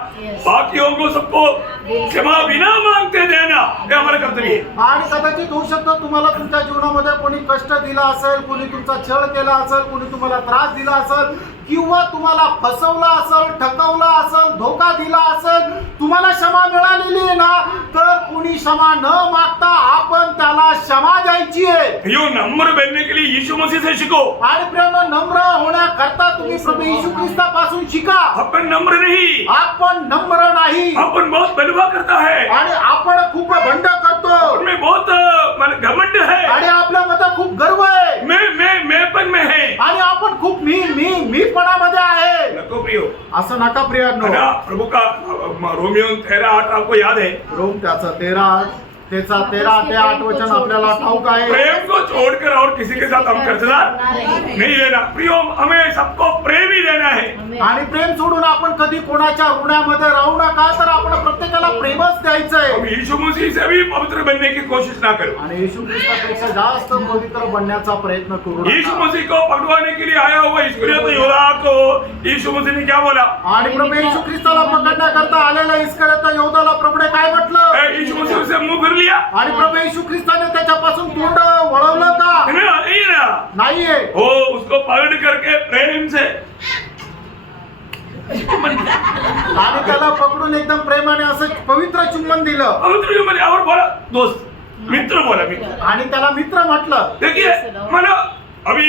बाकियों को सबको क्षमा बिना मांगते देना, हे हमारा कर्तव्य है. आणि कदाचित होऊ शकतं तुम्हाला तुमच्या जीवनामध्ये कोणी कष्ट दिला असेल, कोणी तुमचा छळ केला असेल, कोणी तुम्हाला त्रास दिला असेल, किंवा तुम्हाला फसवलं असेल, ठकवलं असेल, धोका दिला असेल, तुम्हाला क्षमा मिळालेली आहे ना, तर कोणी क्षमा न मागता आपण त्याला क्षमा द्यायची आहे. यो नम्र बनने के लिए यीशु मसीह से सीखो. आणि प्रेम नम्र होण्याकरता तुम्ही प्रभू येशू ख्रिस्तापासून शिका. अपन नम्र नहीं, आपण नम्र नाही अपन बहुत बलवा करता है, आणि आपण खूप भंड करतो उनमें बहुत घमंड है, आणि आपल्यामध्ये खूप गर्व आहे मैंपन में है, आणि आपण खूप मीपणामध्ये आहे. नको प्रियो. असं नका प्रियांनो. है ना, प्रभु का रोमियो 13:8 आपको याद है. रोम त्याचा 13 ते 8 वचन आपल्याला ठाऊक आहे. प्रेम को छोड़कर और किसी के साथ हम कर्जदार नहीं लेना. प्रियो, हमें सबको प्रेम ही देना है. आणि प्रेम सोडून आपण कधी कोणाच्या ऋणामध्ये राहू नका, तर आपण प्रत्येकाला प्रेमच द्यायचंय. हम यीशु मसीह से भी पवित्र बनने की कोशिश ना करो. आणि येशू ख्रिस्तापेक्षा जास्त पवित्र बनण्याचा प्रयत्न करू यीशु नका. मसीह को पकड़वाने के लिए आया हुआ इस्करियोत योद्धा को यीशु मसीह ने क्या बोला? आणि प्रभू येशू ख्रिस्ताला पकडण्याकरता आलेला इस्करियोत योद्धाला प्रभुने काय म्हटलं? यीशु मसीह से मुंह फिर लिया. आणि प्रभू येशू ख्रिस्ताने त्याच्यापासून तोंड वळवलं का? है ना? नहीं ना. नाहीये. वो उसको पकड़ करके प्रेम से आणि त्याला पकडून एकदम प्रेमाने असं पवित्र चुंबन दिलं. पवित्र जो मैंने और बोला दोस्त मित्र बोला मित्र. आणि त्याला मित्र म्हटलं. देखिए मानो अभी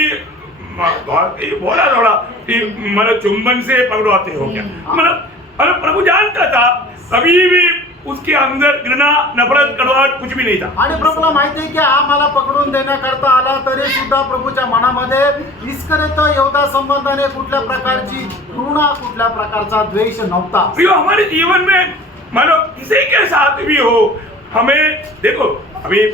बोला थोड़ा कि मतलब चुंबन से पकड़वाते हो क्या, मतलब प्रभु जानता था कभी भी उसके अंदर घृणा, नफरत, कड़वाहट कुछ भी नहीं था. आणि प्रभूला माहिती आहे की हा मला पकडून देण्याकरता आला, तरी सुद्धा प्रभूच्या मनामध्ये इस्करियोत योद्धा संबंधाने कुठल्या प्रकारची घृणा, कुठल्या प्रकारचा द्वेष नव्हता. प्रियो, हमारे जीवन में मानो किसी के साथ भी हो, हमें देखो अभी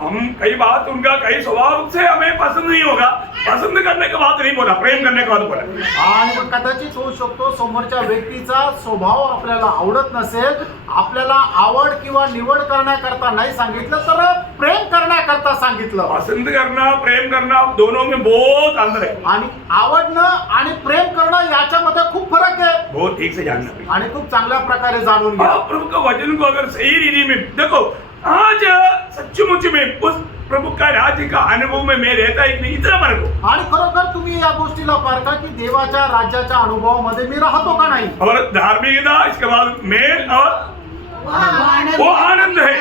हम कई बात उनका कई स्वभाव से हमें पसंद नहीं होगा. पसंद करने के बाद नहीं बोला, प्रेम करने के बाद बोला. आणि मग कदाचित होऊ शकतो समोरच्या व्यक्तीचा स्वभाव आपल्याला आवडत नसेल, आपल्याला आवड किंवा निवड करण्याकरता नाही सांगितलं, तर प्रेम करण्याकरता सांगितलं. पसंद करना, प्रेम करना, दोनों में बहुत अंतर है. आणि आवडणं आणि प्रेम करणं याच्यामध्ये खूप फरक आहे. बहुत ठीक से जानना पड़ेगा. आणि खूप चांगल्या प्रकारे जाणून घ्या. आप प्रभु का वचन को अगर सही रीति में देखो, आज सच्चमुच में उस प्रभु का राज्य का अनुभव में मैं रहता है कि नहीं, इतना फर्क हो. आणि खरोखर तुम्ही या गोष्टीला पारखा की देवाच्या राज्याच्या अनुभवामध्ये मी राहतो का नाही. और धार्मिकता, इसके बाद मेल और वो आनंद है,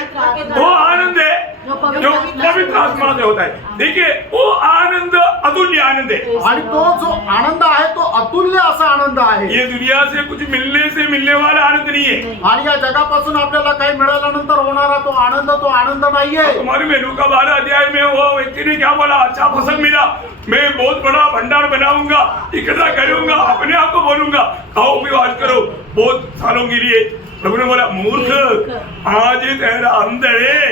वो आनंद है जो पवित्र आत्मा से होता है. देखिए वो आनंद अतुल्य आनंद है. आणि तो जो आनंद आहे तो अतुल्य असा आनंद आहे. ये दुनिया से कुछ मिलने से मिलने वाला आनंद नहीं है. आणि या जगापासून आपल्याला काही मिळाल्यानंतर होणारा तो आनंद नाहीये. हमारे मेनू का 12 अध्याय में वो व्यक्ति ने क्या बोला? अच्छा फसल मिला, मैं बहुत बड़ा भंडार बनाऊंगा, इकट्ठा करूंगा, अपने आप को बोलूंगा खाओ पियो आज करो बहुत सालों के लिए. प्रभु ने बोला मूर्ख, आज तेरा अंदर है,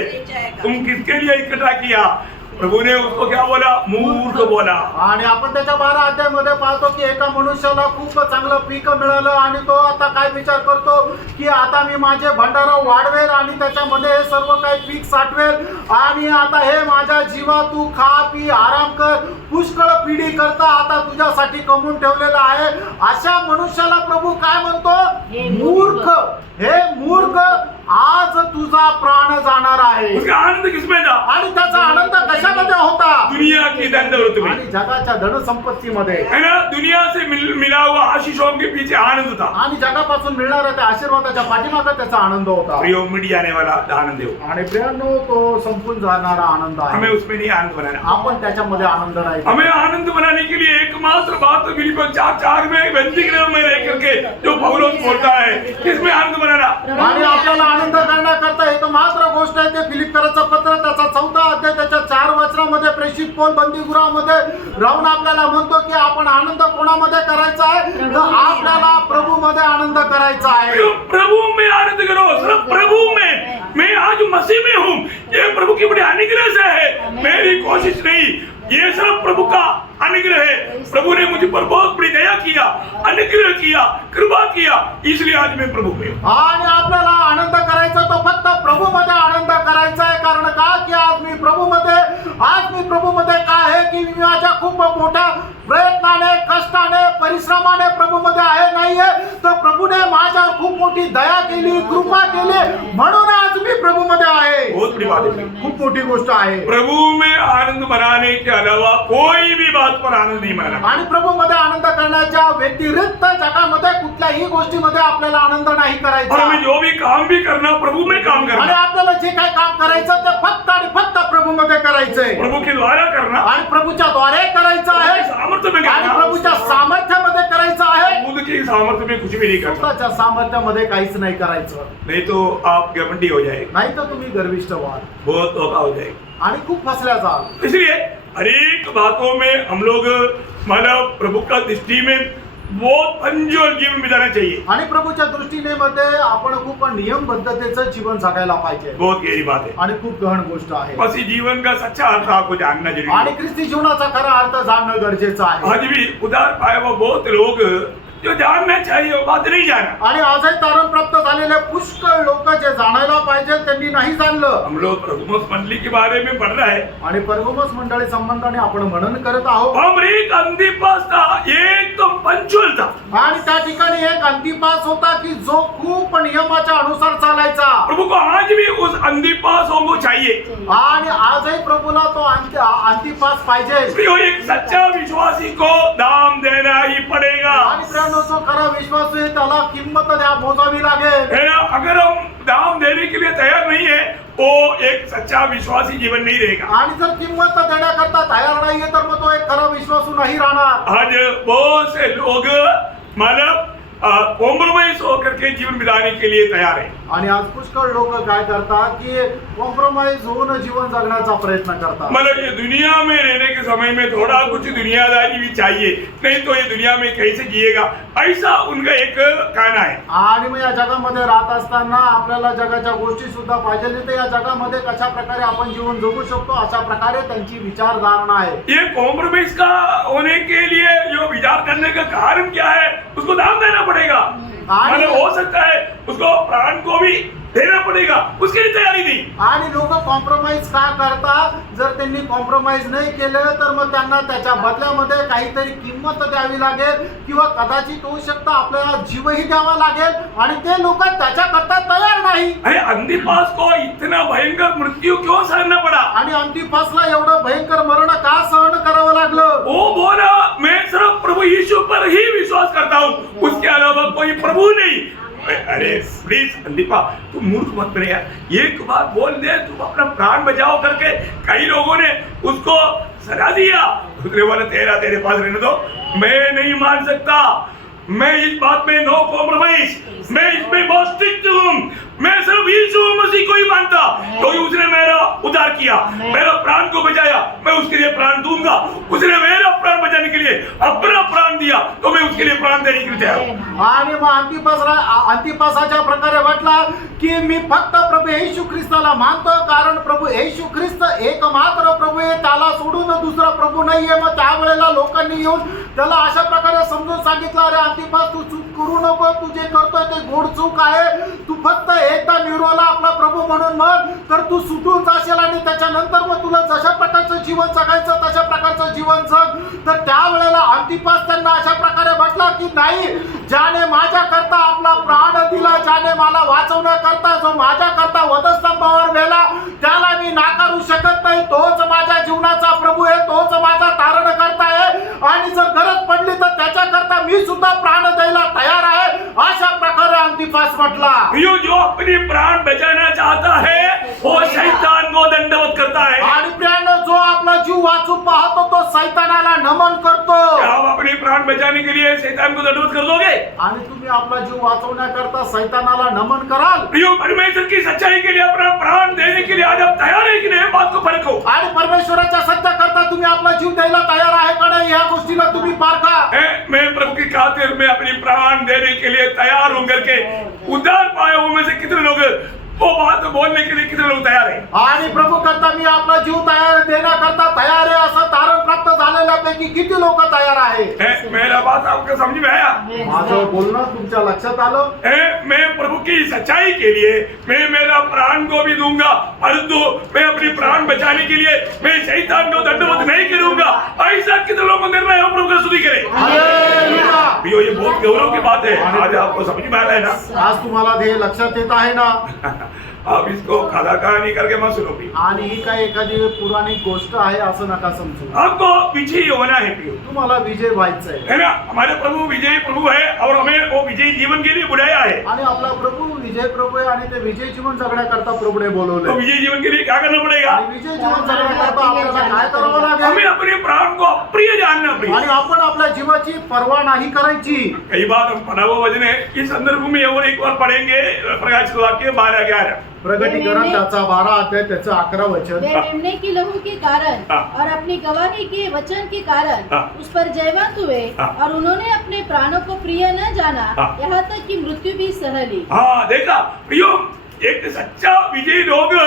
तुम किसके लिए इकट्ठा किया? प्रभु ने उसको क्या बोला? मूर्ख बोला. आणि आपण त्याच्या 12 अध्यायामध्ये पाहतो की एका मनुष्याला खूप चांगलं पीक मिळालं आणि तो आता काय विचार करतो की आता मी माझे भंडार वाढवेल आणि त्याच्यामध्ये हे सर्व काही पीक साठवेल आणि आता हे माझ्या जीवा तू खा पी आराम कर, पुष्कळ पिढी करता आता तुझ्यासाठी कमवून ठेवलेलं आहे. अशा मनुष्याला प्रभू काय म्हणतो? हे मूर्ख. हे मूर्ख, आज तुझा प्राण जाणार आहे. उसका आनंद किसमें था? आणि त्याचा आनंद कशामध्ये होता? दुनिया की धन दौलत में, आणि जगाच्या धनसंपत्तीमध्ये है ना. दुनिया से मिला हुआ आशीषों के पीछे आनंद था. आणि जगापासून मिळणाऱ्या त्या आशीर्वादाच्या पाठीमागे त्याचा आनंद होता. प्रियो मिट जाने वाला आनंद है वो. आणि प्रियांनो, तो संपून जाणारा आनंद हमें आहे. उसमें नहीं आनंद बनाना. आपण त्याच्यामध्ये आनंद नाही. हमें आनंद बनाने के लिए एकमात्र बात तो फिलिपियों 4:4 में बंदी गृह में रह करके जो पौलुस बोलता है, किसमें आनंद बनाना? आणि आपल्याला आनंद करण्याकरता एक मात्र गोष्ट आहे, ते फिलिप्पियरचं पत्र त्याचा 4था अध्याय त्याच्या 4 वचनामध्ये प्रेषित पौल बंदीगृहामध्ये राहून आपल्याला म्हणतो की आपण आनंद कोणामध्ये करायचा आहे? तर आपल्याला प्रभूमध्ये आनंद करायचा आहे. प्रभु में आनंद करो. सिर्फ प्रभु में. मैं आज मसीह में हूँ. ये प्रभु की बड़ी अनुग्रह से है, मेरी कोशिश नहीं. ये सब प्रभु का अनुग्रह है. प्रभु ने मुझ पर बहुत बड़ी दया किया, अनुग्रह किया, कृपा किया, इसलिए आज मैं प्रभु में हूँ. आणि आपल्याला आनंद करायचा तो फक्त प्रभूमध्ये आनंद करायचा आहे. कारण का? की आज मी प्रभूमध्ये काय आहे की मी माझ्या खूप मोठ्या प्रयत्नाने, कष्टाने, परिश्रमाने प्रभूमध्ये आहे नाहीये, तर प्रभूने माझ्यावर खूप मोठी दया केली, कृपा केली, म्हणून आज मी प्रभूमध्ये आहे. बहुत बड़ी बात है. खूप मोठी गोष्ट आहे. प्रभु में आनंद मनाने के अलावा कोई भी बात पर आनंद नहीं मनाना. आणि प्रभूमध्ये आनंद करण्याच्या व्यतिरिक्त जगामध्ये कुठल्याही गोष्टीमध्ये आपल्याला आनंद नाही और करायचा. हमें जो भी काम भी करना, प्रभु में काम आणि करना, आपल्याला जे काही काम करायचं ते फक्त आणि फक्त प्रभूमध्ये करायचंय प्रभु के द्वारा करना, आणि प्रभूच्या द्वारे करायचं आहे सामर्थ्य में आणि करना. प्रभूच्या सामर्थ्यामध्ये करायचं आहे. खुद के सामर्थ्य में कुछ भी नहीं करना. स्वतःच्या सामर्थ्यामध्ये काहीच नाही करायचं. नहीं तो आप घमंडी हो जाएंगे, नाही तर तुम्ही गर्विष्ठ व्हाल बहुत धोखा हो जाएगा. आणि खूप फसल्या जाल. इसलिए हर एक बातों में हम लोग मतलब प्रभु का दृष्टि में बहुत पंजुअल जीवन बिताना चाहिए. आणि प्रभूच्या दृष्टीने मध्ये आपण खूप नियमबद्धतेचं जीवन जगायला पाहिजे. बहुत गहरी बात है. आणि खूप गहन गोष्ट आहे. मसीह जीवन का सच्चा अर्थ आपको जानना जरूरी आणि है. ख्रिस्ती जीवनाचा खरा अर्थ जाणणं गरजेचं आहे. आज भी उधार पाए हुए बहुत लोग जो जानना चाहिए वो बात नहीं जाना. आणि आजही तारण प्राप्त झालेले पुष्कळ लोक जे जाणायला पाहिजे त्यांनी नाही जाणलं. हम लोग प्रभु मंडली के बारे में पढ़ रहे हैं. आणि परगोमस मंडळी संबंधाने आपण मनन करत आहोत. हम एक अंतिपास था, एकदम पंचुअल था. आणि त्या ठिकाणी एक अंतिपास होता की जो खूप नियमाच्या अनुसार चालायचा. प्रभु को आज भी उस अंतिपासों को चाहिए. आणि आजही प्रभूला तो अंतिपास पाहिजे. प्रियो, एक सच्चा विश्वासी को दाम देना ही पड़ेगा. आणि प्रियांनो, जो खरा विश्वास आहे त्याला किंमत द्या मोजावी लागेल. है ना. अगर हम दाम देने के लिए तैयार नहीं है, वो एक सच्चा विश्वासी जीवन नहीं रहेगा. आणि जर किंमत देण्याकरता तयार नाहीये तर मग तो एक खरा विश्वासू नाही राहणार. आज बहुत से लोग मतलब कॉम्प्रोमाइज होकर के जीवन बिताने के लिए तैयार है. आणि आज पुष्कळ लोक काय करतात की कॉम्प्रोमाइज होऊन जीवन जगण्याचा प्रयत्न करतात. मतलब ये दुनिया में रहने के समय में थोड़ा कुछ दुनियादारी भी चाहिए, नहीं तो ये दुनिया में कैसे जिएगा, ऐसा उनका एक कहना है. आणि मग या जगामध्ये राहत असताना आपल्याला जगाच्या गोष्टी सुद्धा पाहिजे, तर या जगामध्ये कशा प्रकारे आपण जीवन जगू शकतो अशा प्रकारे त्यांची विचारधारणा आहे. ये कॉम्प्रोमाइज का होने के लिए जो विचार करने का कारण क्या है, उसको दाम देना पड़ेगा. मतलब हो सकता है उसको प्राण को भी देना पड़ेगा, उसके लिए तैयारी नहीं. आणि लोक कॉम्प्रोमाइज का करतात? जर त्यांनी कॉम्प्रोमाइज नाही केलं तर मग त्यांना त्याच्या बदल्यामध्ये काहीतरी किंमत द्यावी लागेल किंवा कदाचित होऊ शकतं आपल्याला जीवही द्यावा लागेल आणि ते लोक त्याच्याकरता तयार नाही. अरे अंतिपास को इतना भयंकर मृत्यू क्यों सहना पड़ा? आणि अंतिपासला एवढं भयंकर मरण का सहन करावं लागलं? वो बोला मैं सिर्फ प्रभु यीशु पर ही विश्वास करता हूँ, उसके अलावा कोई प्रभु नहीं. अरे प्लीज अंदीपा, तू मूर्ख मत बने यार. एक बात बोल दे, तू अपना प्राण बचाओ करके कई लोगों ने उसको सजा दिया. दूसरे वाले तेरे पास रहने दो. मैं नहीं मान सकता. मैं इस बात में नो कॉम्प्रोमाइज. मैं इसमें बहुत स्ट्रिक्ट हूँ. मैं सिर्फ यीशु मसीह को ही मानता, क्योंकि उसने मेरा उद्धार किया, मेरा प्राण को बचाया. मैं उसके लिए प्राण दूंगा. उसने मेरा प्राण बचाने के लिए अपना प्राण प्राण दिया तो मैं उसके लिए प्राण देने के लिए तैयार हूं। आणि मग अंतिपासाच्या प्रकारे म्हटला की मी फक्त प्रभू येशू ख्रिस्ताला मानतो, कारण प्रभू येशू ख्रिस्त एकमात्र प्रभू आहे, त्याला सोडून दुसरा प्रभू नाहीये. मग त्यावेळेला लोकांनी येऊन त्याला अशा प्रकारे समजून सांगितलं, अरे अंतिपास तू चूक करू नको, तू जे करतोय ते गोड चूक आहे, तू फक्त एकदा निरोला आपला प्रभू म्हणून म्हण, तर तू सुटून जाशील आणि त्याच्यानंतर मग तुला जशा प्रकारचं जीवन जगायचं तशा प्रकारचं जीवन जग. तर त्यावेळेला अंतिपास त्यांना अशा प्रकारे म्हटला की नाही, ज्याने माझ्या करता आपला प्राण दिला, ज्याने मला वाचवण्याकरता जो माझ्या करता वधस्तंभावर गेला, त्याला मी नाकारू शकत नाही. तोच माझ्या जीवनाचा प्रभू आहे, तोच माझा तारण करता आहे, आणि जर गरज पडली तर त्याच्याकरता मी सुद्धा प्राण द्यायला तयार आहे, अशा प्रकारे अंतिपास म्हटला. जो अपनी प्राण बचाना चाहता है वो शैतान को दंडवत करता है. आणि प्रियानो, जो आपला जीव वाचू पाहतो तो शैतानाला नमन करतो. आप अपने प्राण बचाने के लिए शैतान को दंडवत कर दोगे? आणि तुम्ही आपला जीव वाचवण्याकरता शैतानाला नमन कराल. प्रियो, परमेश्वर की सच्चाई के लिए अपना प्राण देने के लिए आज आप तैयार है कि नहीं, बात को परखो. आणि परमेश्वराच्या सत्य करता तुम्ही आपला जीव द्यायला तयार आहे का नाही, या गोष्टीला तुम्ही पारखा. मैं प्रभु की खातिर में अपनी प्राण देने के लिए तैयार हूं करके उद्धार पाए हुए में से कितने लोग वो बात बोलने के लिए कितने लोग तैयार है? आणि प्रभू करता मी आपला जीव तयार देण्याकरता तयार आहे असं तारण प्राप्त झालेल्यापैकी किती लोक तयार आहे? मेरा बात आपको समझ में आया? माझं बोलणं तुमच्या लक्षात आलं? मैं प्रभु की सच्चाई के लिए मैं मेरा प्राण को भी दूंगा, परंतु मैं अपनी प्राण बचाने के लिए मैं शैतान को दंडवत नहीं करूंगा. ऐसा कितने लोग निर्णय हो प्रभु का स्तुति करें. हालेलुया. प्रियो, ये बहुत गौरव की बात है. आज आपको समझ में आ रहा है ना? आज तुम्हाला ध्येय लक्षात येत आहे ना? आप इसको खादा कहानी करके मत सुनो प्रियो. आणि ही काय एखादी पौराणिक गोष्ट आहे असं नका समजू. आपको विजयी होना है प्रियो, तुम्हाला विजय व्हायचा आहे. है ना? हमारे प्रभु विजयी प्रभु है और हमें वो विजयी जीवन के लिए बुलाया है. आणि आपला प्रभू विजय प्रभू आहे आणि ते विजय जीवन जगण्याकरता प्रभूने तो बोलवले. विजयी जीवन के लिए क्या करना पड़ेगा? आणि विजय जीवन जगण्याकरता आपल्याला काय करावं लागेल? हमें अपने प्राण को अप्रिय जानना प्रिय. आणि आपण आपल्या जीवाची पर्वा नाही करायची. कई बार हम पढ़ा हुआ वचन है, इस संदर्भ में और एक बार पढ़ेंगे प्रकाश वाक्य 12-11. प्रगटीकरण त्याचा 12 अध्याय त्याचं 11 वचन. वे मेमने की लहू के कारण हाँ। और अपनी गवाही के वचन के कारण हाँ। उस पर जयवंत हुए हाँ। और उन्होंने अपने प्राणों को प्रिय न जाना, हाँ। यहाँ तक कि मृत्यु भी सह ली. हाँ, देखा प्रियो, एक सच्चा विजयी लोग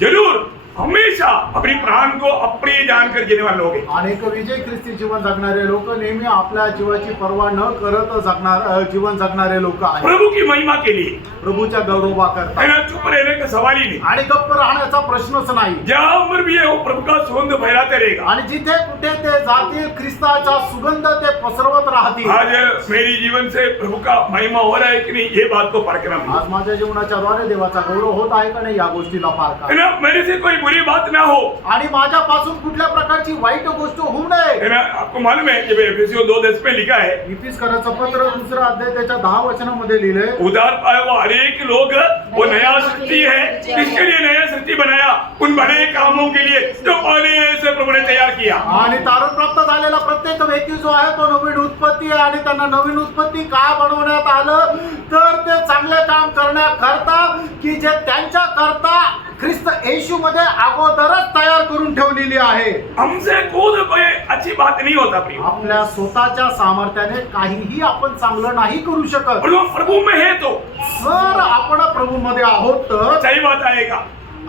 जरूर हमेशा अपनी प्राण को अप्रिय जानकर जीने वाले लोग हैं. अनेक विजय ख्रिस्ती जीवन जगणारे लोक नेहमी आपल्या जीवाची पर्वा न करत जीवन जगणारे लोक आहेत. प्रभु की महिमा के लिए, प्रभूच्या गौरवा करता. है ना? चुप रहने का सवाल ही नहीं. आणि गप्प राहण्याचा प्रश्नच नाही. जहां पर भी है वो प्रभु का सुगंध फैलाते रहेगा. आणि जिथे कुठे ते जातील ख्रिस्ताचा सुगंध ते पसरवत राहतील. आज मेरी जीवन से प्रभु का महिमा हो रहा है कि नहीं, ये बात को परखना है. आज माझ्या जीवनाच्या द्वारे देवाचा गौरव होत आहे का नाही या गोष्टीला पारखा. है ना? मेरे से कोई बुरी बात ना हो. आणि माझ्यापासून कुठल्या प्रकारची वाईट गोष्ट होऊ नये. है ना? आपको मालूम है जब एफेसियों 2:10 में लिखा है, इफिसकराचं पत्र 2 अध्याय त्याच्या 10 वचनामध्ये लिहिलंय, उधार पाए वो हर एक लोग वो नया सृष्टि है. किसके लिए नया सृष्टि बनाया? उन बड़े कामों के लिए जो पहले से प्रभु ने तैयार किया. आणि तारण प्राप्त झालेला प्रत्येक व्यक्ती जो आहे तो नवीन उत्पत्ती आहे. आणि त्यांना नवीन उत्पत्ती का बनवण्यात आलं, तर ते चांगले काम करण्याकरता की जे त्यांच्या करता ख्रिस्त येशू मध्ये अगोदरच तयार करून ठेवलेली आहे. हमसे खुद कोई अच्छी बात नहीं होता प्रिय. आपल्या स्वतःच्या सामर्थ्याने काहीही आपण चांगलं नाही करू शकत. और वो प्रभु में है तो जर आपण प्रभू मध्ये आहोत तर सही बात आएगा.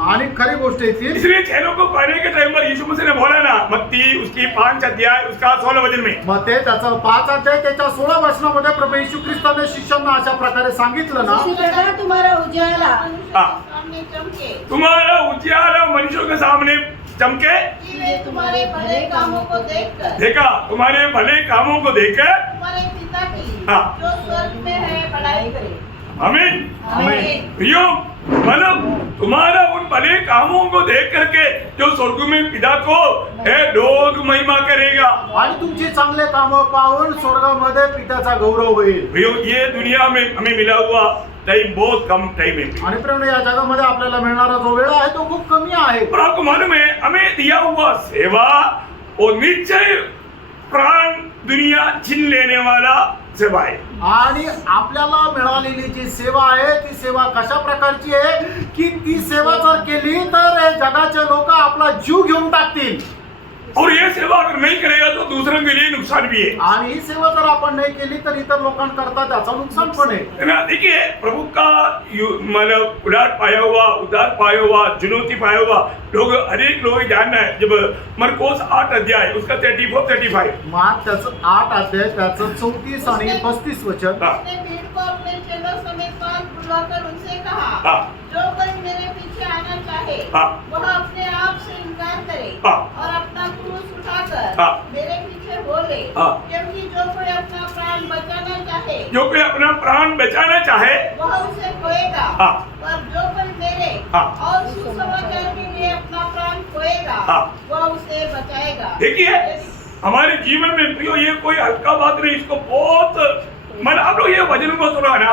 आणि खरी गोष्ट येते. इसलिए चेलों को कहने के टाइम पर यीशु मसीह ने बोला ना, मत्ती उसकी 5 अध्याय उसका 16 वचन में, मग ते त्याचं 5 अध्याय त्याच्या 16 वचनामध्ये प्रभू येशू ख्रिस्ताने शिष्यांना अशा प्रकारे सांगितलं ना, उसी प्रकार तुम्हारा उजाला सामने चमके, तुम्हारा उजियारा मनुष्यों के सामने चमके. कि वे तुम्हारे भले कामों को देखकर देखा, तुम्हारे भले कामों को देखकर तुम्हारे पिता की हाँ। जो स्वर्ग में है बड़ाई करे. आमीन. आमीन. प्रियो, मतलब तुम्हारा उन भले कामों को देख करके जो स्वर्ग में पिता को है लोग महिमा करेगा. आणि तुमची चांगले कामं पाहून स्वर्गामध्ये पित्याचा गौरव होईल. प्रियो, ये दुनिया में हमें मिला हुआ टाइम बहुत कम टाइम है. आणि प्रेम या जगामध्ये आपल्याला मिळणारा जो वेळ आहे तो खूप कमी आहे. और आपको मालूम है हमें दिया हुआ सेवा और निश्चय प्राण दुनिया छीन लेने वाला सेवा आहे. आणि आपल्याला मिळालेली जी सेवा आहे ती सेवा कशा प्रकारची आहे की ती सेवा जर केली तर हे जगाचे लोक आपला जीव घेऊन टाकतील. और ये सेवा अगर नहीं करेगा तो दूसरों के लिए नुकसान भी है। आणि ही सेवा जर आपण नाही केली तर इतर लोकांकरता त्याचा नुकसान पण आहे. है ना? देखिए प्रभु का मतलब उद्धार पाया हुआ चुनौती पाया हुआ लोग, हर एक लोग जानना है। जब मरकोस 8 अध्याय उसका 34-35 मार्क त्याचं 8 अध्याय त्याचं 34 आणि 35 वचन. उसने भीड़ को अपने चेलों समेत पास बुलवाकर उनसे कहा, हाँ। जो कोई मेरे पीछे आना चाहे हाँ। वह अपने आप से इनकार करे हाँ। और अपना क्रूस उठाकर हाँ। मेरे पीछे हो ले। हाँ। क्योंकि जो कोई अपना प्राण बचाना चाहे जो कोई अपना प्राण बचाना चाहे वह उसे खोएगा, हाँ। पर जो कोई मेरे हाँ। और सुसमाचार के लिए अपना प्राण खोएगा हाँ। वह उसे बचाएगा। देखिए हमारे जीवन में प्रियो ये कोई हल्का बात नहीं, इसको बहुत मन आप लोग ये वचन को थोड़ा ना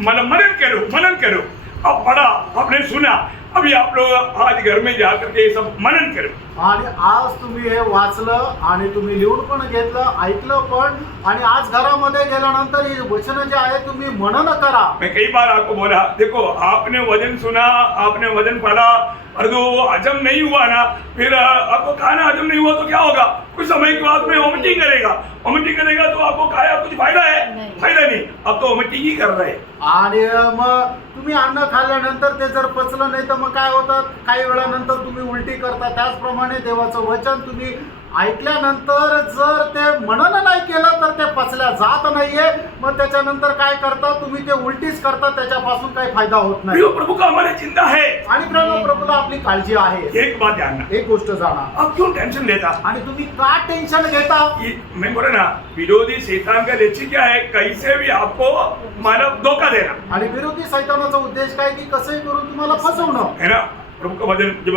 मनन करो। अब पढ़ा, आपने सुना, अभी आप लोग आज घर में जाकर के ये सब मनन करो। आणि आज तुम्ही हे वाचलं आणि तुम्ही लिहून पण घेतलं, ऐकलं पण, आणि आज घरामध्ये गेल्यानंतर ही वचन जे आहे तुम्ही मनन करा. मैं कई बार आपको बोला, देखो आपने वचन सुना, आपने वचन पढ़ा और जो हजम नहीं हुआ ना, फिर आपको खाना हजम नहीं हुआ तो क्या होगा? कुछ समय के बाद में वोमिटिंग करेगा तो आपको खाया कुछ फायदा है? फायदा नहीं, अब तो वोमिटिंग ही कर रहे हैं। आणि मग तुम्ही अन्न खाल्ल्यानंतर ते जर पचलं नाही तर मग काय होतं, काही वेळानंतर तुम्ही उलटी करता. त्याचप्रमाणे देवाचं वचन तुम्ही ऐकल्यानंतर जर ते मनन नाही केलं तर ते पचल्या जात नाहीये. मग त्याच्यानंतर काय करता तुम्ही, ते उलटीच करता, त्याच्यापासून काही फायदा होत नाही. प्रियो प्रभु का हमारी चिंता है। आणि प्रभूला आपली काळजी आहे. एक बात जानना, एक गोष्ट जाणा, आप क्यों टेंशन लेता? आणि तुम्ही का टेन्शन घेता? मैं बोला ना, विरोधी शैतान का लक्ष्य क्या है? कैसे भी आपको मानव धोखा देना, आणि विरोधी सैतानाचा उद्देश काय की कसंही करून तुम्हाला फसवणं. है ना? प्रभु का वचन जब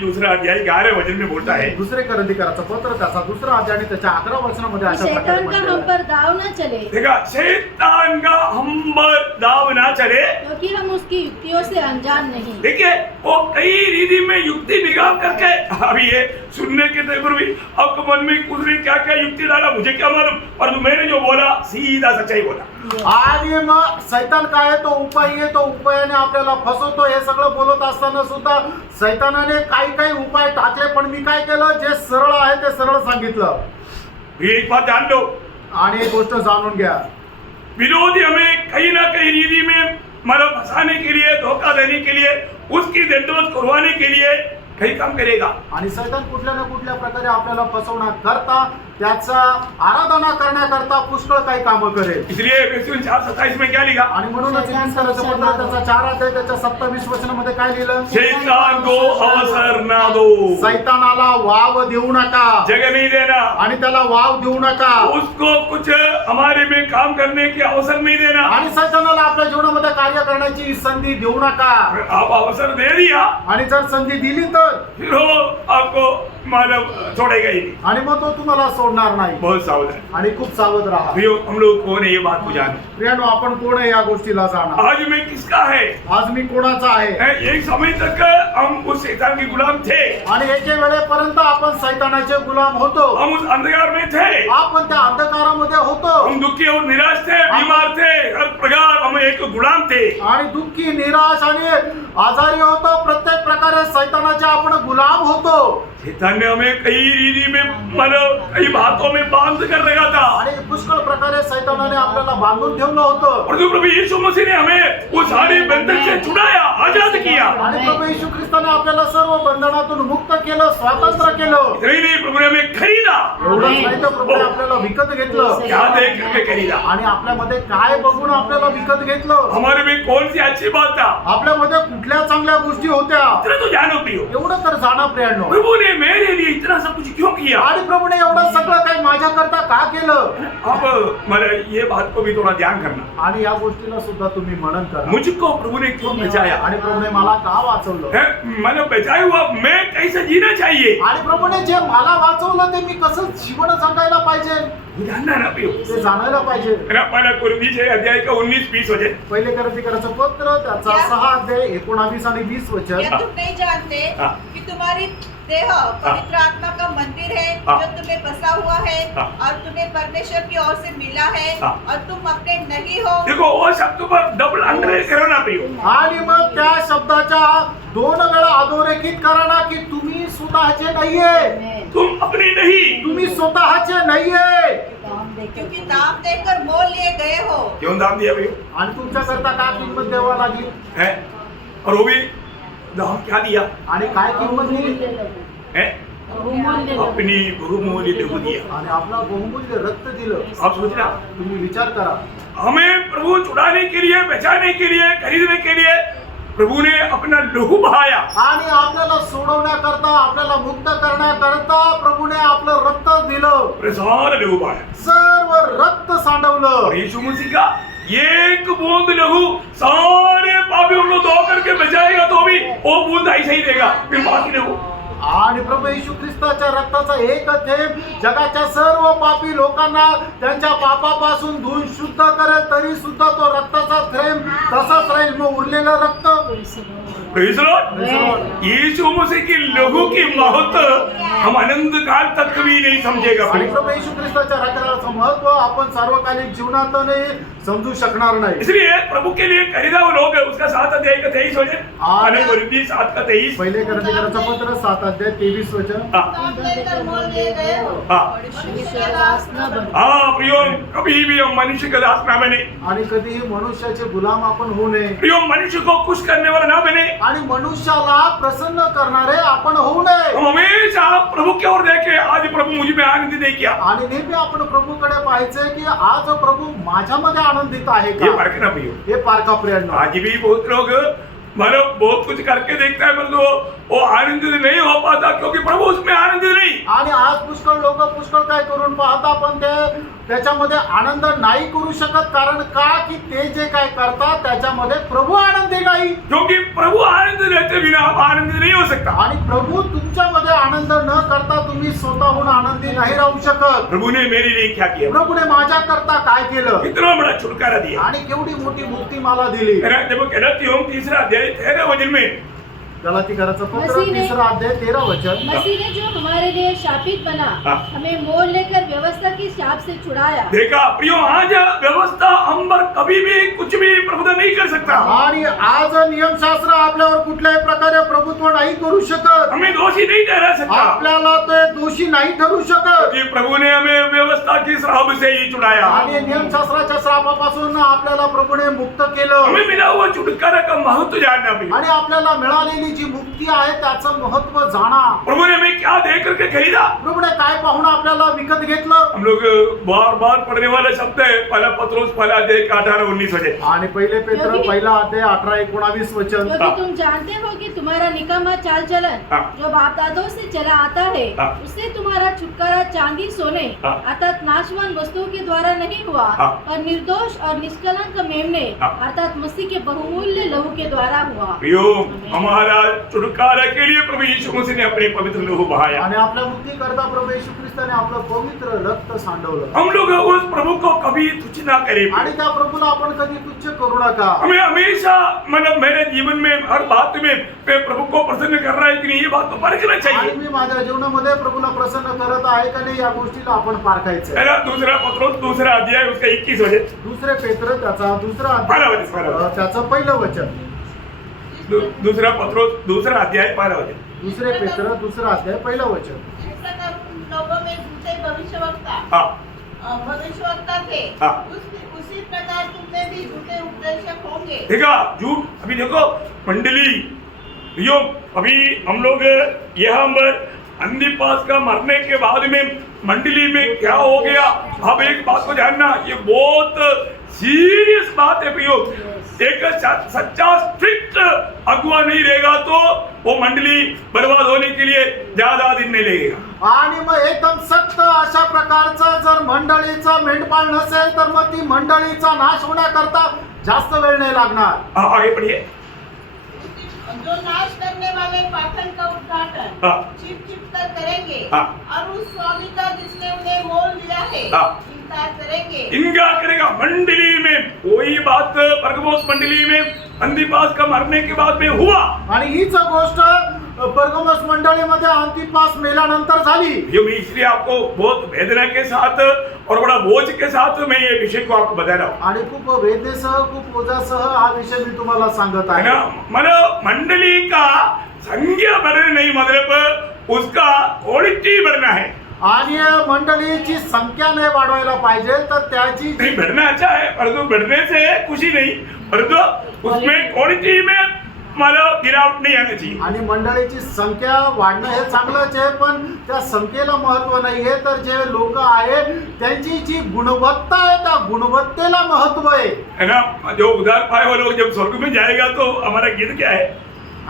दूसरा अध्याय 11 वचन में बोलता है, दुसरे करंदीकराचं पत्र त्याचा 2 अध्याय आणि त्याच्या 11 वचनामध्ये अशा प्रकारे शैतान का म्हटलेलं हम आहे. पर दाव न चले, देखा शैतान का हम पर दाव ना चले। क्योंकि हम उसकी युक्तियों से अनजान नहीं। देखिए वो कई रीति में युक्ति निकाल करके, अभी ये सुनने के टाइम भी आपके मन में कुछ ने क्या क्या युक्ति डाला मुझे क्या मालूम, पर मैंने जो बोला सीधा सच्चाई बोला। आणि मग सैतान काय आहे, तो उपाय आहे, तो उपायाने आपल्याला फसवतो. हे सगळं बोलत असताना सुद्धा सैतानाने काही उपाय टाकले, पण मी काय केलं, जे सरळ आहे ते सरळ सांगितलं. ये एक बात जान लो, आणि एक गोष्ट जाणून घ्या, विरोधी हमें कहीं ना कहीं रीति में मतलब फंसाने के लिए, धोखा देने के लिए, उसकी दंडवत करवाने के लिए कहीं काम करेगा। आणि सैतान कुठल्या ना कुठल्या प्रकारे आपल्याला फसवणार करता, त्याचा आराधना करण्याकरता पुष्कळ काही कामं करेल. इसलिए एफेसियन 4:27 में क्या लिखा? आणि म्हणूनच इफिसियन्सचं पत्र त्याचा 4 अध्याय त्याच्या 27 वचनामध्ये काय लिहिलं? शैतान को अवसर ना दो, सैतानाला वाव देऊ नका, जगह नहीं देना, आणि त्याला वाव देऊ नका, उसको कुछ हमारे में काम करने की अवसर नहीं देना। आणि सैतानाला आपल्या जीवनामध्ये कार्य करण्याची संधी देऊ नका. आप अवसर दे दिया, आणि जर संधी दिली तर फिर वो आपको मानव छोड़ेगा ही नहीं। आणि मग तो तुम्हाला सोडणार नाही. बहुत सावधान आणि खूप सावध राहा. प्रियो, हम लोग कौन है ये बात को जानो। प्रियानो, आपण कोण आहे या गोष्टीला जाणा. आज मैं किसका है? आज मी कोणाचा आहे. एक समय तक हम उस शैतान के गुलाम थे, आणि एके वेळेपर्यंत आपण सैतानाचे गुलाम होतो. हम उस अंधकार में थे, आपण त्या अंधकारामध्ये होतो. हम दुखी और निराश थे, बीमार थे, हर प्रकार हम एक गुलाम थे। आणि दुःखी, निराश आणि आजारी होतो. प्रत्येक प्रकारे सैतानाचे आपण गुलाम होतो. शैतान ने हमें कई रीति में मतलब कई बातों में बांध कर रखा था, आणि पुष्कळ प्रकारे सैतानाने आपल्याला बांधून ठेवलं होतं. और जो प्रभु यीशु मसीह ने हमें वो सारे बंधन से छुड़ाया, आजाद किया। आणि प्रभू येशू ख्रिस्ताने आपल्याला सर्व बंधनातून मुक्त केलं, स्वातंत्र्य केलं. इतना नहीं, प्रभु ने हमें खरीदा। एवढंच नाही तर प्रभूने आपल्याला विकत घेतलं. क्या देख करके खरीदा? आणि आपल्यामध्ये काय बघून आपल्याला विकत घेतलं? हमारे में कौन सी अच्छी बात था? आपल्यामध्ये कुठल्या चांगल्या गोष्टी होत्या? इतना तो जानो प्रियो, एवढं तर जाणा प्रियांनो. प्रभु ने मेरे लिए इतना सब कुछ क्यों किया? आणि प्रभूने एवढं सगळं काही माझ्याकरता का केलं? अब मतलब ये बात को भी थोड़ा ध्यान करना, आणि या गोष्टीला सुद्धा तुम्ही मनन करा. मुझको प्रभु ने क्यों बचाया? आणि प्रभूने मला का वाचवलं? मैंने बचाया हुआ मैं कैसे जीना चाहिए? आणि प्रभूने जे मला वाचवलं ते मी कसं जीवन जगायला पाहिजे जानना ना प्रियो। ते जाणायला पाहिजे. पहला कुरिन्थी अध्याय का 19-20 वचन, पहिले करंथीकराचं पत्र त्याचा 6 अध्याय 19 आणि 20 वचन. क्या तुम नहीं जानते हाँ। कि तुम्हारी देह पवित्र आत्मा का मंदिर है हाँ। जो तुम्हें बसा हुआ है हाँ। और तुम्हें परमेश्वर की ओर से मिला है हाँ। और तुम अपने नहीं हो। देखो वो शब्द पर डबल अंडरलाइन करो ना प्रियो। आणि मग त्या शब्दाच्या दोन वेळा अधोरेखित करा ना की तुम्ही स्वतःचे नाहीये, तुम अपने नहीं, तुम्ही स्वतःचे नाहीये. क्योंकि दाम देकर मोल लिए गए हो. क्यों दाम दिया भाई आणि तुमच्याकरता काय किंमत द्यावा लागली है? और वो भी दाम क्या दिया आणि काय किंमत दिली है? अपनी बहुमूल्य लहू दिया. आणि आपला बहुमूल्य रक्त दिलं. आप सोचना, तुम्ही विचार करा, हमें प्रभु छुड़ाने के लिए, बचाने के लिए, खरीदने के लिए प्रभु ने अपना लहू बहाया. आणि आपल्याला सोडवण्याकरता, आपल्याला मुक्त करण्याकरता प्रभूने आपलं रक्त दिलं, और सारा लहू बहाया. सर्व रक्त सांडवलं. और यीशु मसीह का एक बूंद लहू सारे पापियों को धो करके बचाएगा, तो भी वो बूंद ऐसा ही देगा, फिर बाकी लहू. आणि प्रभू येशू ख्रिस्ताच्या रक्ताचा एक थेंब जगाच्या सर्व पापी लोकांना त्यांच्या पापापासून धुवून शुद्ध करेल, तरी सुद्धा तो रक्ताचा थेंब तसाच राहील. मग उरलेलं रक्त, Praise the Lord. यीशु मसीह की लहू की महत्व हम अनंत काल तक कभी नहीं समझेगा. आणि प्रभू येशू ख्रिस्ताच्या रक्ताचं महत्व आपण सार्वकालिक जीवनातही समजू शकणार नाही. इसलिए प्रभु के लिए खरीदा वो लोग उसका 7 अध्याय का 23 वचन, आमेन. 7 का 23. पहिले करंथीकरांचं पत्र 7 अध्याय 23 वचन. दाम देकर मोल लिए गए हो. हाँ. मनुष्य के दास न बनो. हाँ प्रियो, कभी भी हम मनुष्य का दास ना बने. आणि कधीही मनुष्याचे गुलाम आपण होऊ नये. प्रियो, मनुष्य को खुश करने वाला ना बने. आणि मनुष्याला प्रसन्न करणारे आपण होऊ नये. हम हमेशा प्रभु की ओर देखे, आज प्रभु मुझ में आनंद दे क्या. आणि नेहमी आपण प्रभूकडे पाहायचंय की आज प्रभू माझ्यामध्ये आनंदित आहे ये का. फर्क ना प्रियो. हे पारखा प्रियांनो. आज भी बहुत लोग मतलब बहुत कुछ करके देखता है, परंतु वो आनंदित नहीं हो पाता, क्योंकि प्रभु उसमें आनंदित नहीं. आणि आज पुष्कळ लोक पुष्कळ काय करून पाहता, पण ते त्याच्यामध्ये आनंद नाही करू शकत. कारण का की ते जे काय करतात त्याच्यामध्ये प्रभू आनंदी नाही. क्योंकि प्रभु आनंद रहते बिना आप आनंदित नहीं हो सकता. आणि प्रभू तुमच्यामध्ये आनंद न करता तुम्ही स्वतःहून आनंदी नाही राहू शकत. प्रभु ने मेरे लिए क्या किया, प्रभूने माझ्या करता काय केलं कितना बड़ा छुटकारा दिया. आणि केवढी मोठी मुक्ती मला दिली. जब गलतियों 3 अध्याय 13 वचन में गलातीकरांचं पत्र मसीह ने- 3 अध्याय 13 वचन. मसीह ने जो हमारे लिए शापित बना, हाँ. हमें मोल लेकर व्यवस्था की शाप से छुड़ाया. देखा प्रियो, आज व्यवस्था हम पर कभी भी कुछ भी प्रभुत्व नहीं कर सकता. आणि आज नियमशास्त्र आपल्यावर कुठल्याही प्रकारे प्रभुत्व नाही करू शकत. हमें दोषी नहीं ठहरा सकता, आपल्याला ते दोषी नाही ठरू शकत. क्योंकि प्रभु ने हमें व्यवस्था की श्राप से ही छुड़ाया. आणि नियमशास्त्राच्या श्रापापासून आपल्याला प्रभूने मुक्त केलं. हमें मिला हुआ छुटकारा का महत्व जानना भी. आणि आपल्याला मिळालेली जी मुक्ती आहे त्याचं महत्व जाणा. प्रभु ने हमें क्या दे करके खरीदा. प्रभूने काय पाहून आपल्याला विकत घेतलं. हम लोग बार बार पढ़ने वाला शब्द है, पहला पत्रोस पहला अध्याय का 18-19 वचन. आणि पहिले पेत्र पहिला अध्याय 18-19 वचन. क्योंकि तुम जानते हो कि तुम्हारा निकम्मा चाल चलन हाँ. जो बाप दादों से चला आता है, हाँ. उससे तुम्हारा छुटकारा चांदी सोने हाँ. अर्थात नाशवान वस्तुओं के द्वारा नहीं हुआ, हाँ. और निर्दोष और निष्कलंक मेमने हाँ. अर्थात मसीह के बहुमूल्य लहू के द्वारा हुआ. प्रियो, हमारा छुटकारा के लिए प्रभु यीशु मसीह ने अपने पवित्र लहू बहाया. आणि आपल्या मुक्ती करता प्रभू येशू ख्रिस्ताने आपलं पवित्र रक्त सांडवलं. हम लोग उस प्रभु को कभी तुच्छ ना करें. आणि त्या प्रभूला आपण कधी तुच्छ करू नका. हमें हमेशा मतलब मेरे जीवन में हर बात में मैं प्रभु को प्रसन्न कर रहा है कि नहीं, ये बात तो परखना आणि चाहिए. मी माझ्या जीवनामध्ये प्रभूला प्रसन्न करत आहे का नाही या गोष्टीला आपण पारखायचं. पहला दूसरा पत्रोस 2 अध्याय उसका 21 वचन. दुसरे पेत्र त्याचा दुसरा पहिला अध्याय वचन, पहिला वचन. त्याचं पहिलं वचन. दूसरा पत्रोस 2 अध्याय 12 वचन. दुसरे पेत्र दुसरा अध्याय पहिलं वचन. इस प्रकार उन लोगों में झूठे भविष्यवक्ता हाँ. भविष्यवक्ता थे. हाँ. उसी प्रकार तुम में भी झूठे उपदेशक होंगे. देखा झूठ. अभी देखो मंडली यो, अभी हम लोग यहाँ पर अंधिपास का मरने के बाद में मंडली में क्या हो गया. अब एक बात को जानना, ये बहुत सीरियस बात है प्रियो. एक सच्चा स्ट्रिक्ट अगुआ नहीं रहेगा तो वो मंडली बर्बाद होने के लिए ज्यादा दिन नहीं लगेगा. आणि मग एकदम सक्त अशा प्रकारचा जर मंडळीचा मेंढपाळ नसेल तर मग ती मंडळीचा नाश होण्याकरता जास्त वेळ नाही लागणार. आगे पढ़िए. जो नाश करने वाले पाखंड का उद्घाटन हाँ. छिप छिप कर करेंगे. हाँ. और उस स्वामी का जिसने उन्हें मोल लिया है हाँ. इनकार करेंगे. इनका करेगा. मंडली में कोई बात परगमोस मंडली में अंधिपास का मरने के बाद में हुआ. आणि हीच गोष्ट परगमस मंडळीमध्ये अंतिपास मेल्यानंतर झाली. ये मैं इसलिए आपको बहुत वेदना के साथ और बड़ा बोझ के साथ मैं ये विषय को आपको बता रहा हूँ. आणि खूप वेदनेसह खूप ओझासह हा विषय मी तुम्हाला सांगत है आहे. ना, मतलब मंडली का संख्या बढ़ने नहीं, मतलब उसका क्वालिटी बढ़ना है. आणि मंडळीची संख्या नाही वाढवायला पाहिजे तर त्याची नहीं, बढ़ना अच्छा है, परंतु बढ़ने से खुशी नहीं, परंतु उसमें क्वालिटी में मतलब गिरावट नहीं आना चाहिए. आणि मंडळीची संख्या वाढणं हे चांगलंच आहे, पण त्या संख्येला महत्व नाहीये, तर जे लोक आहे त्यांची जी गुणवत्ता आहे त्या गुणवत्तेला महत्व आहे. है ना, जो उधार पाए हुए लोग जब स्वर्ग में जाएगा तो हमारा गीत क्या है?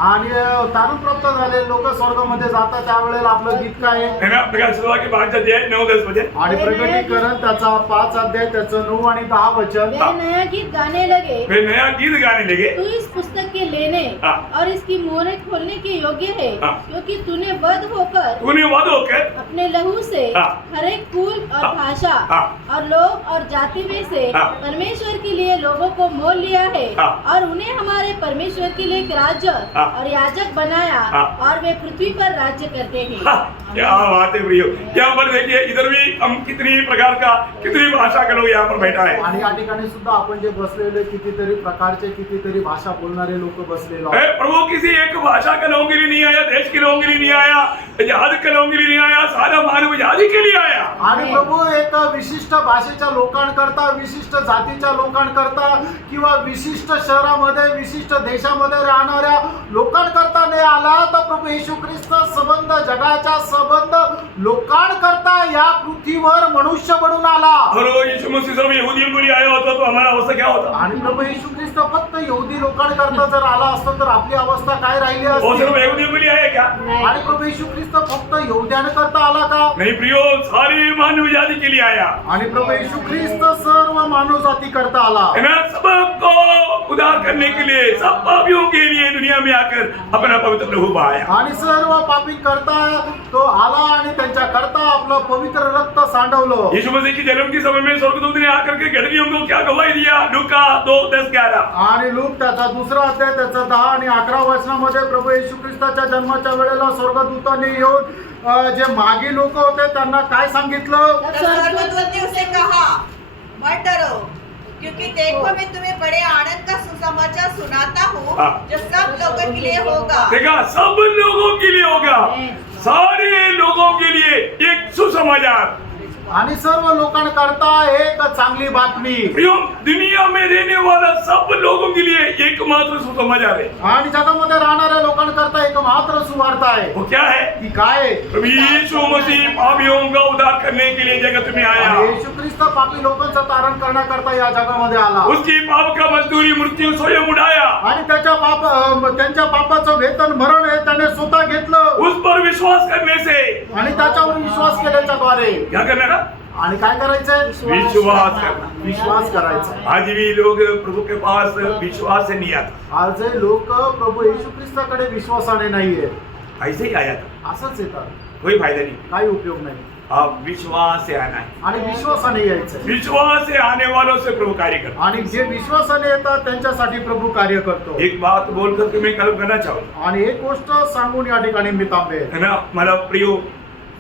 आणि तारण प्राप्त झाले लोक स्वर्गामध्ये जातात त्यावेळेला आपलं गीत काय आहे? है ना, प्रकाश सभा के 5 अध्याय 9-10 वचन. आणि प्रकटीकरण त्याचा 5 अध्याय त्याचं 9 आणि 10 वचन. वे नया गीत गाने लगे, वे नया गीत गाने लगे. तू इस पुस्तक के लेने हाँ। और इसकी मोहरें खोलने के योग्य है, हाँ। क्योंकि तूने वध होकर तूने वाद होकर अपने लहू से हाँ। हर एक कुल और हाँ। भाषा हाँ। और लोग और जाति में से हाँ। परमेश्वर के लिए लोगों को मोल लिया है हाँ। और उन्हें हमारे परमेश्वर के लिए एक राज्य हाँ। और याजक बनाया हाँ। और वे पृथ्वी पर राज्य करते हैं. हाँ, क्या बात है प्रियो. यहाँ पर देखिए, इधर भी हम कितनी प्रकार का, कितनी भाषा के लोग यहाँ पर बैठा है. आणि या ठिकाणी सुद्धा आपण जे बसलेले कितीतरी प्रकारचे कितीतरी भाषा बोलणारे लोक बसलेलो है, आहोत. प्रभु किसी एक भाषा के लोगों के लिए नहीं आया, देश के लोगों के लिए नहीं आया, जाति के लोगों के लिए नहीं आया, सारा मानव जाति के लिए आया. आणि प्रभू एक विशिष्ट भाषेच्या लोकांकरता, विशिष्ट जातीच्या लोकांकरता किंवा विशिष्ट शहरामध्ये, विशिष्ट देशामध्ये राहणाऱ्या लोकांकरता नाही आला, तर प्रभू येशू ख्रिस्त संबंध जगाच्या संबंध लोकांकरता या पृथ्वीवर मनुष्य बनून आला. और वो यीशु मसीह सिर्फ यहूदियों के लिए आया होता तो हमारा अवस्था क्या होता? आणि प्रभू येशू ख्रिस्त फक्त यहुदी लोकांकरता जर आला असतो तर आपली अवस्था काय राहिली वो सिर्फ असती? यहूदियों के लिए आया क्या? आणि प्रभू येशू ख्रिस्त फक्त यहुद्यांकरता आला का? नहीं प्रियो, सारी मानव जाति के लिए आया. आणि प्रभू येशू ख्रिस्त सर्व मानव जाती करता आला. है ना, सबको उद्धार करने के लिए, सब पापियों के लिए दुनिया में आकर अपना पवित्र लहू बहाया. आणि सर्व पापी करता तो आला आणि त्यांच्या करता आपलं पवित्र रक्त सांडवलं. यीशु मसीह की जन्म के समय में स्वर्गदूत ने आकर के गडरियों को क्या गवाही दिया? लूका 2:10-11. आणि लूक त्याचा 2 अध्याय त्याचा 10 आणि 11 वचनामध्ये प्रभू येशू ख्रिस्ताच्या जन्माच्या वेळेला स्वर्गदूतांनी येऊन जे मागे लोक होते त्यांना काय सांगितलं? तब स्वर्गदूत ने उसे कहा, मत डरो, क्योंकि देखो मैं तुम्हें बड़े आनंद का सुसमाचार सुनाता हूँ हाँ। जो सब लोगों के लिए होगा. देखा, सब लोगों के लिए होगा, सारे लोगों के लिए एक सुसमाचार. आणि सर्व लोकांकरता एक चांगली बातमी. प्रियो, दुनिया में रहने वाला सब लोगों के लिए एकमात्र सुसमाचार है. आणि जगामध्ये राहणाऱ्या लोकांकरता एक मात्र सुवार्ता आहे. वो क्या है? ती काय आहे? प्रभु यीशु मसीह पापियों का उद्धार करने के लिए जगत में आया. आणि येशू ख्रिस्त पापी लोकांचं तारण करण्याकरता या जगामध्ये आला. उसकी पाप का मजदूरी मृत्यु स्वयं उठाया. आणि त्यांच्या पापाचं वेतन भरण हे त्याने स्वतः घेतलं. उस पर विश्वास करने से आणि त्याच्यावर विश्वास केल्याच्या द्वारे क्या करना था? आणि काय करायचंय? विश्वास करना. विश्वास करायचा. आज भी लोग प्रभु के पास विश्वास से नहीं आते. आज लोक प्रभू येशू ख्रिस्ताकडे विश्वासाने नाहीये, ऐसे ही आया था, असंच येतात. कोई फायदा नहीं. काही उपयोग नाही. अब विश्वास से आना है. आणि विश्वासाने यायचं. विश्वास से आने वालों से प्रभु कार्य करता. आणि जे विश्वासाने येतात त्यांच्यासाठी प्रभू कार्य करतो. एक बात बोल करके मैं कल करना चाहूंगा. आणि एक गोष्ट सांगून या ठिकाणी मी थांबेन. है ना, मतलब प्रियो,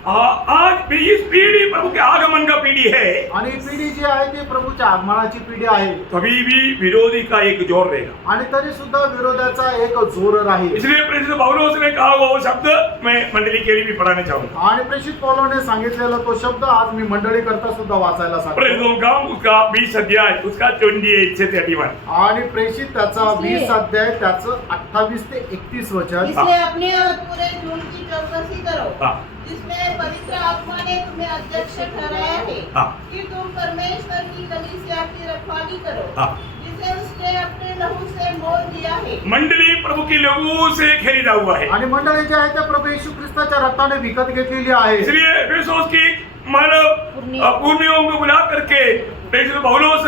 आज इस पीढ़ी प्रभु के आगमन का पीढ़ी है. आणि पिढी जी आहे ती प्रभूच्या आगमनाची पिढी आहे. कभी भी विरोधी का एक जोर रहेगा. आणि तरी सुद्धा विरोधाचा एक जोर राहील. इसलिए प्रेषित पौलुस ने कहा वो शब्द मैं मंडली के लिए भी पढ़ाना चाहूंगा. आणि प्रेषित पौलोने सांगितलेला तो शब्द आज मी मंडळी करता सुद्धा वाचायला सांगतो. प्रेषितों का उसका 20 अध्याय उसका 28 से 31. आणि प्रेषित त्याचा 20 अध्याय त्याचं 28 ते 31 वचन. इसलिए अपने और पूरे झूठ की चौकसी करो हाँ. जिसमें पवित्र आत्मा ने तुम्हें अध्यक्ष ठहराया है हाँ. कि तुम परमेश्वर की कलीसिया की रखवाली करो हाँ. जिसे उसने अपने लहू से मोल दिया है. मंडली प्रभु की लहू से खरीदा हुआ है. आणि मंडळी जे आहे ते प्रभू येशू ख्रिस्ताच्या रक्ताने विकत घेतलेली आहे. इसलिए एफेसोस की मानव पुर्णियों को बुला करके प्रेषित पौलुस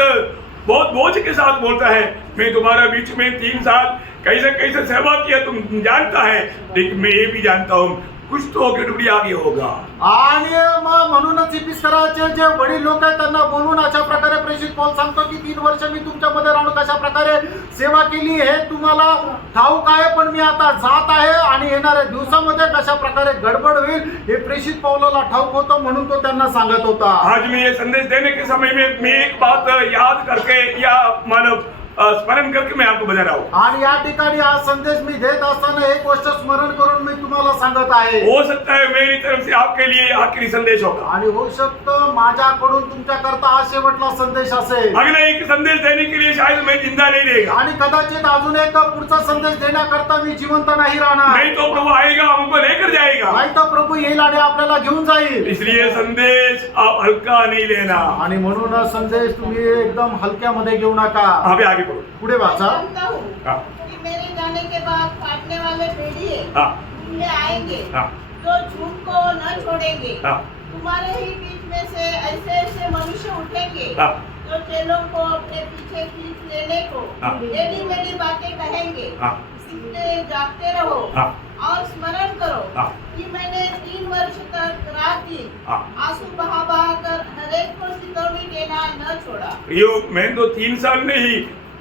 बहुत बोझ के साथ बोलता है, मैं तुम्हारा बीच में 3 साल कैसे कैसे सेवा किया तुम जानता है, लेकिन मैं ये भी जानता हूँ कुछ तो गड़बड़ी आगे होगा। आणि मग म्हणूनच इपिस्कराचे जे वडील लोक आहेत त्यांना बोलून अशा प्रकारे प्रेषित पौल सांगतो की 3 वर्ष मी तुमच्यामध्ये राहून कशा प्रकारे सेवा केली हे तुम्हाला ठाऊक आहे, पण मी आता जात आहे आणि येणाऱ्या दिवसामध्ये कशा प्रकारे गडबड होईल हे प्रेषित पौलाला ठाऊक होतं, म्हणून तो त्यांना सांगत होता. आज मैं ये संदेश देने के समय में मैं एक बात याद करके या मानव स्मरण करके मैं आपको बता रहा हूँ. आणि या ठिकाणी हा संदेश मी देत असताना एक गोष्ट स्मरण करून मी तुम्हाला सांगत आहे. हो सकता है मेरी तरफ से आपके लिए आखिरी संदेश होगा. आणि होऊ शकतं माझ्याकडून तुमच्याकरता हा शेवटला संदेश असेल. अगला एक संदेश देने के लिए शायद मैं जिंदा नहीं रहेगा. आणि कदाचित अजून एक पुढचा संदेश देण्याकरता मी जिवंत नाही राहणार. नहीं तो प्रभु आएगा हमको लेकर जाएगा. नाही तर प्रभू येईल आणि आपल्याला घेऊन जाईल. इसलिए संदेश आप हल्का नहीं लेना. आणि म्हणून हा संदेश तुम्ही एकदम हलक्यामध्ये घेऊ नका. अभी आगे बढ़ो. पुढे वाचा. जानता हूँ हाँ. कि मेरे जाने के बाद फाटने वाले भेड़िए हाँ. तुम में आएंगे हाँ. जो झूठ को न छोड़ेंगे. हाँ. तुम्हारे ही बीच में से ऐसे ऐसे मनुष्य उठेंगे हाँ. जो चेलों को अपने पीछे खींच लेने को हाँ. टेढ़ी मेढ़ी बातें कहेंगे. हाँ. सीखते जागते रहो हाँ. और स्मरण करो हाँ. कि मैंने 3 वर्ष तक रात दिन हाँ. आंसू बहा बहा कर हरेक को सितौनी देना न छोड़ा. यो मैं तो 3 साल नहीं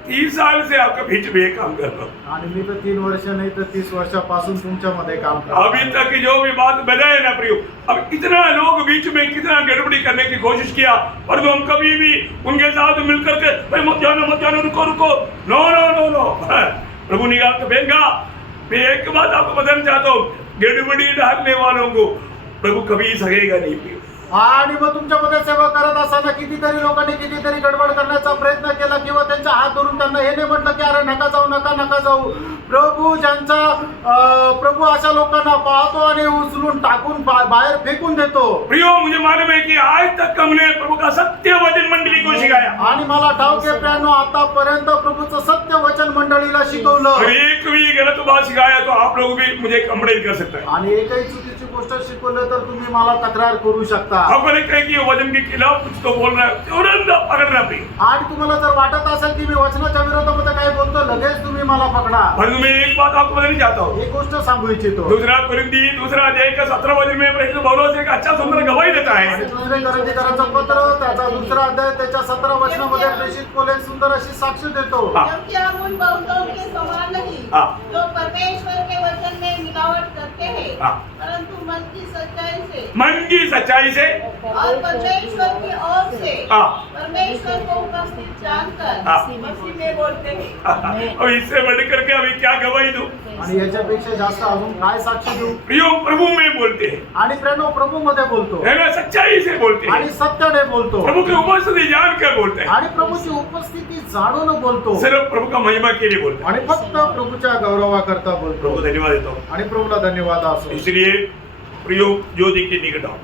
30 साल से आपके बीच में काम कर रहा हूँ. आणि मी तर 3 वर्ष नाही तर 30 वर्षापासून तुमच्यामध्ये काम अभी करतो. तक जो भी बात बताए ना प्रियो, अब कितना लोग बीच में कितना गड़बड़ी करने की कोशिश किया, पर हम कभी भी उनके साथ मिलकर के भाई मत जानो रुको रुको, नो नो नो नो. प्रभु निकाल के फेंका. मैं एक बात आपको बताना चाहता हूँ, गड़बड़ी डालने वालों को प्रभु कभी सहेगा नहीं प्रियो. आणि मग तुमच्यामध्ये सेवा करत असताना कितीतरी लोकांनी कितीतरी गडबड करण्याचा प्रयत्न केला किंवा त्यांचा हात धरून त्यांना हे नाही म्हटलं की अरे नका जाऊ नका जाऊ. प्रभू प्रभू अशा लोकांना पाहतो आणि उचलून टाकून बाहेर फेकून देतो. प्रियो मुझे मालूम है कि आज तक हमने प्रभु का सत्य वचन मंडली को सिखाया. आणि मला ठाऊक आहे प्रियानो, आतापर्यंत प्रभूचं सत्य वचन मंडळीला शिकवलं. और एक भी गलत बात सिखाया तो आप लोग भी मुझे कंप्लेंट कर सकते हैं. आणि एकही चुकीची गोष्ट शिकवलं तर तुम्ही मला तक्रार करू शकता. आपको लगता है कि ये वचन के खिलाफ कुछ तो बोल रहा है, तुरंत पकड़ना प्रिय. आणि तुम्हाला जर वाटत असेल की मी वचनाच्या विरोधामध्ये काय बोलतो, लगेच तुम्ही मला पकडा. परंतु मैं एक बात आपको बताना चाहता हूँ. एक गोष्ट सांगू इच्छितो. दूसरा कुरिन्थी दूसरा अध्याय का 17 वचन में प्रेरित पौलुस एक अच्छा सुंदर गवाही देता आणि है. दुसरे करंथीकरांचं पत्र त्याचा 2रा अध्याय त्याच्या 17 वचनामध्ये प्रेषित पौल एक सुंदर अशी साक्ष देतो. हाँ. क्योंकि हम उन बहुतों के समान नहीं हाँ. जो परमेश्वर के वचन में मिलावट करते हैं, हाँ. परंतु मन की सच्चाई से मन की सच्चाई से और परमेश्वर की ओर से हाँ. परमेश्वर को उपस्थित जानकर हाँ. मसीह में बोलते हैं. अब इससे बढ़ करके अभी क्या गवाही दूं. आणि याच्यापेक्षा जास्त अजून काय साक्ष देऊ. प्रियो प्रभु में बोलते हैं, आणि प्रेनो प्रभू मध्ये बोलतो है ना, सच्चाई से बोलते आणि हैं, सत्याने बोलतो प्रभु की उपस्थिति जानकर बोलते हैं, आणि प्रभूची उपस्थिती जाणून बोलतो सिर्फ प्रभु का महिमा के लिए बोलते हैं. आणि फक्त प्रभूच्या गौरवाकरता बोलतो. प्रभु को धन्यवाद देता हूँ. आणि प्रभूला धन्यवाद असो. इसलिए प्रियो ज्योति के निकट आओ.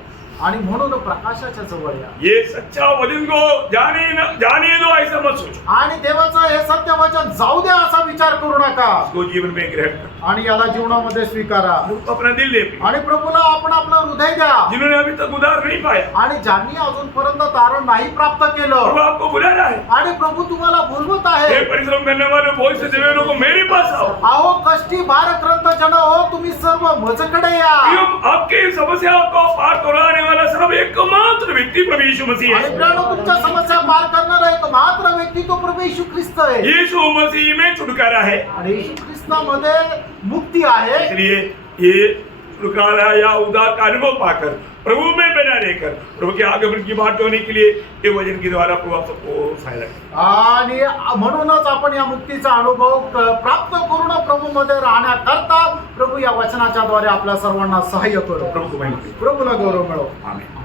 आणि म्हणून प्रकाशाच्या जवळ या. ये सच्चा वचन को जाने दो ऐसा मत सोचो. आणि देवाचं हे सत्य वचन जाऊ द्या असा विचार करू नका. उसको जीवन में ग्रहण करो. आणि याला जीवनामध्ये स्वीकारा. उसको अपना दिल दे. आणि प्रभूला आपण आपलं हृदय द्या. जिन्होंने अभी तक उधार नहीं पाया, आणि ज्यांनी अजूनपर्यंत तारण नाही प्राप्त केलं, प्रभु आपको बुला रहा है. आणि प्रभू तुम्हाला बोलवत हे आहे. परिश्रम करने वाले बहुत से दिव्य को मेरे पास आओ. अहो कष्टी भारक्रांत जन हो, तुम्ही सर्व माझ्याकडे या. एवं आपकी समस्याओं को पार तोड़ाने वाला सिर्फ एकमात्र व्यक्ति प्रभु यीशु मसीह आणि है. प्रियानो, तुमच्या समस्या पार करणारा एक मात्र व्यक्ती तो प्रभू येशू ख्रिस्त आहे. यीशु मसीह में छुटकारा है. आणि येशू ख्रिस्तामध्ये मुक्ती आहे. इसलिए ये छुटकारा या उद्धार का अनुभव पाकर प्रभु में बना रहकर प्रभु के आगमन की बात होने के लिए ये वचन के द्वारा प्रभु आप सबको सहायता करें. आणि म्हणूनच आपण या मुक्तीचा अनुभव प्राप्त करून प्रभू मध्ये राहण्याकरता प्रभू या वचनाच्या द्वारे आपल्या सर्वांना सहाय्य करो. प्रभु को महिमा दे. प्रभूला गौरव मिळो. आमीन.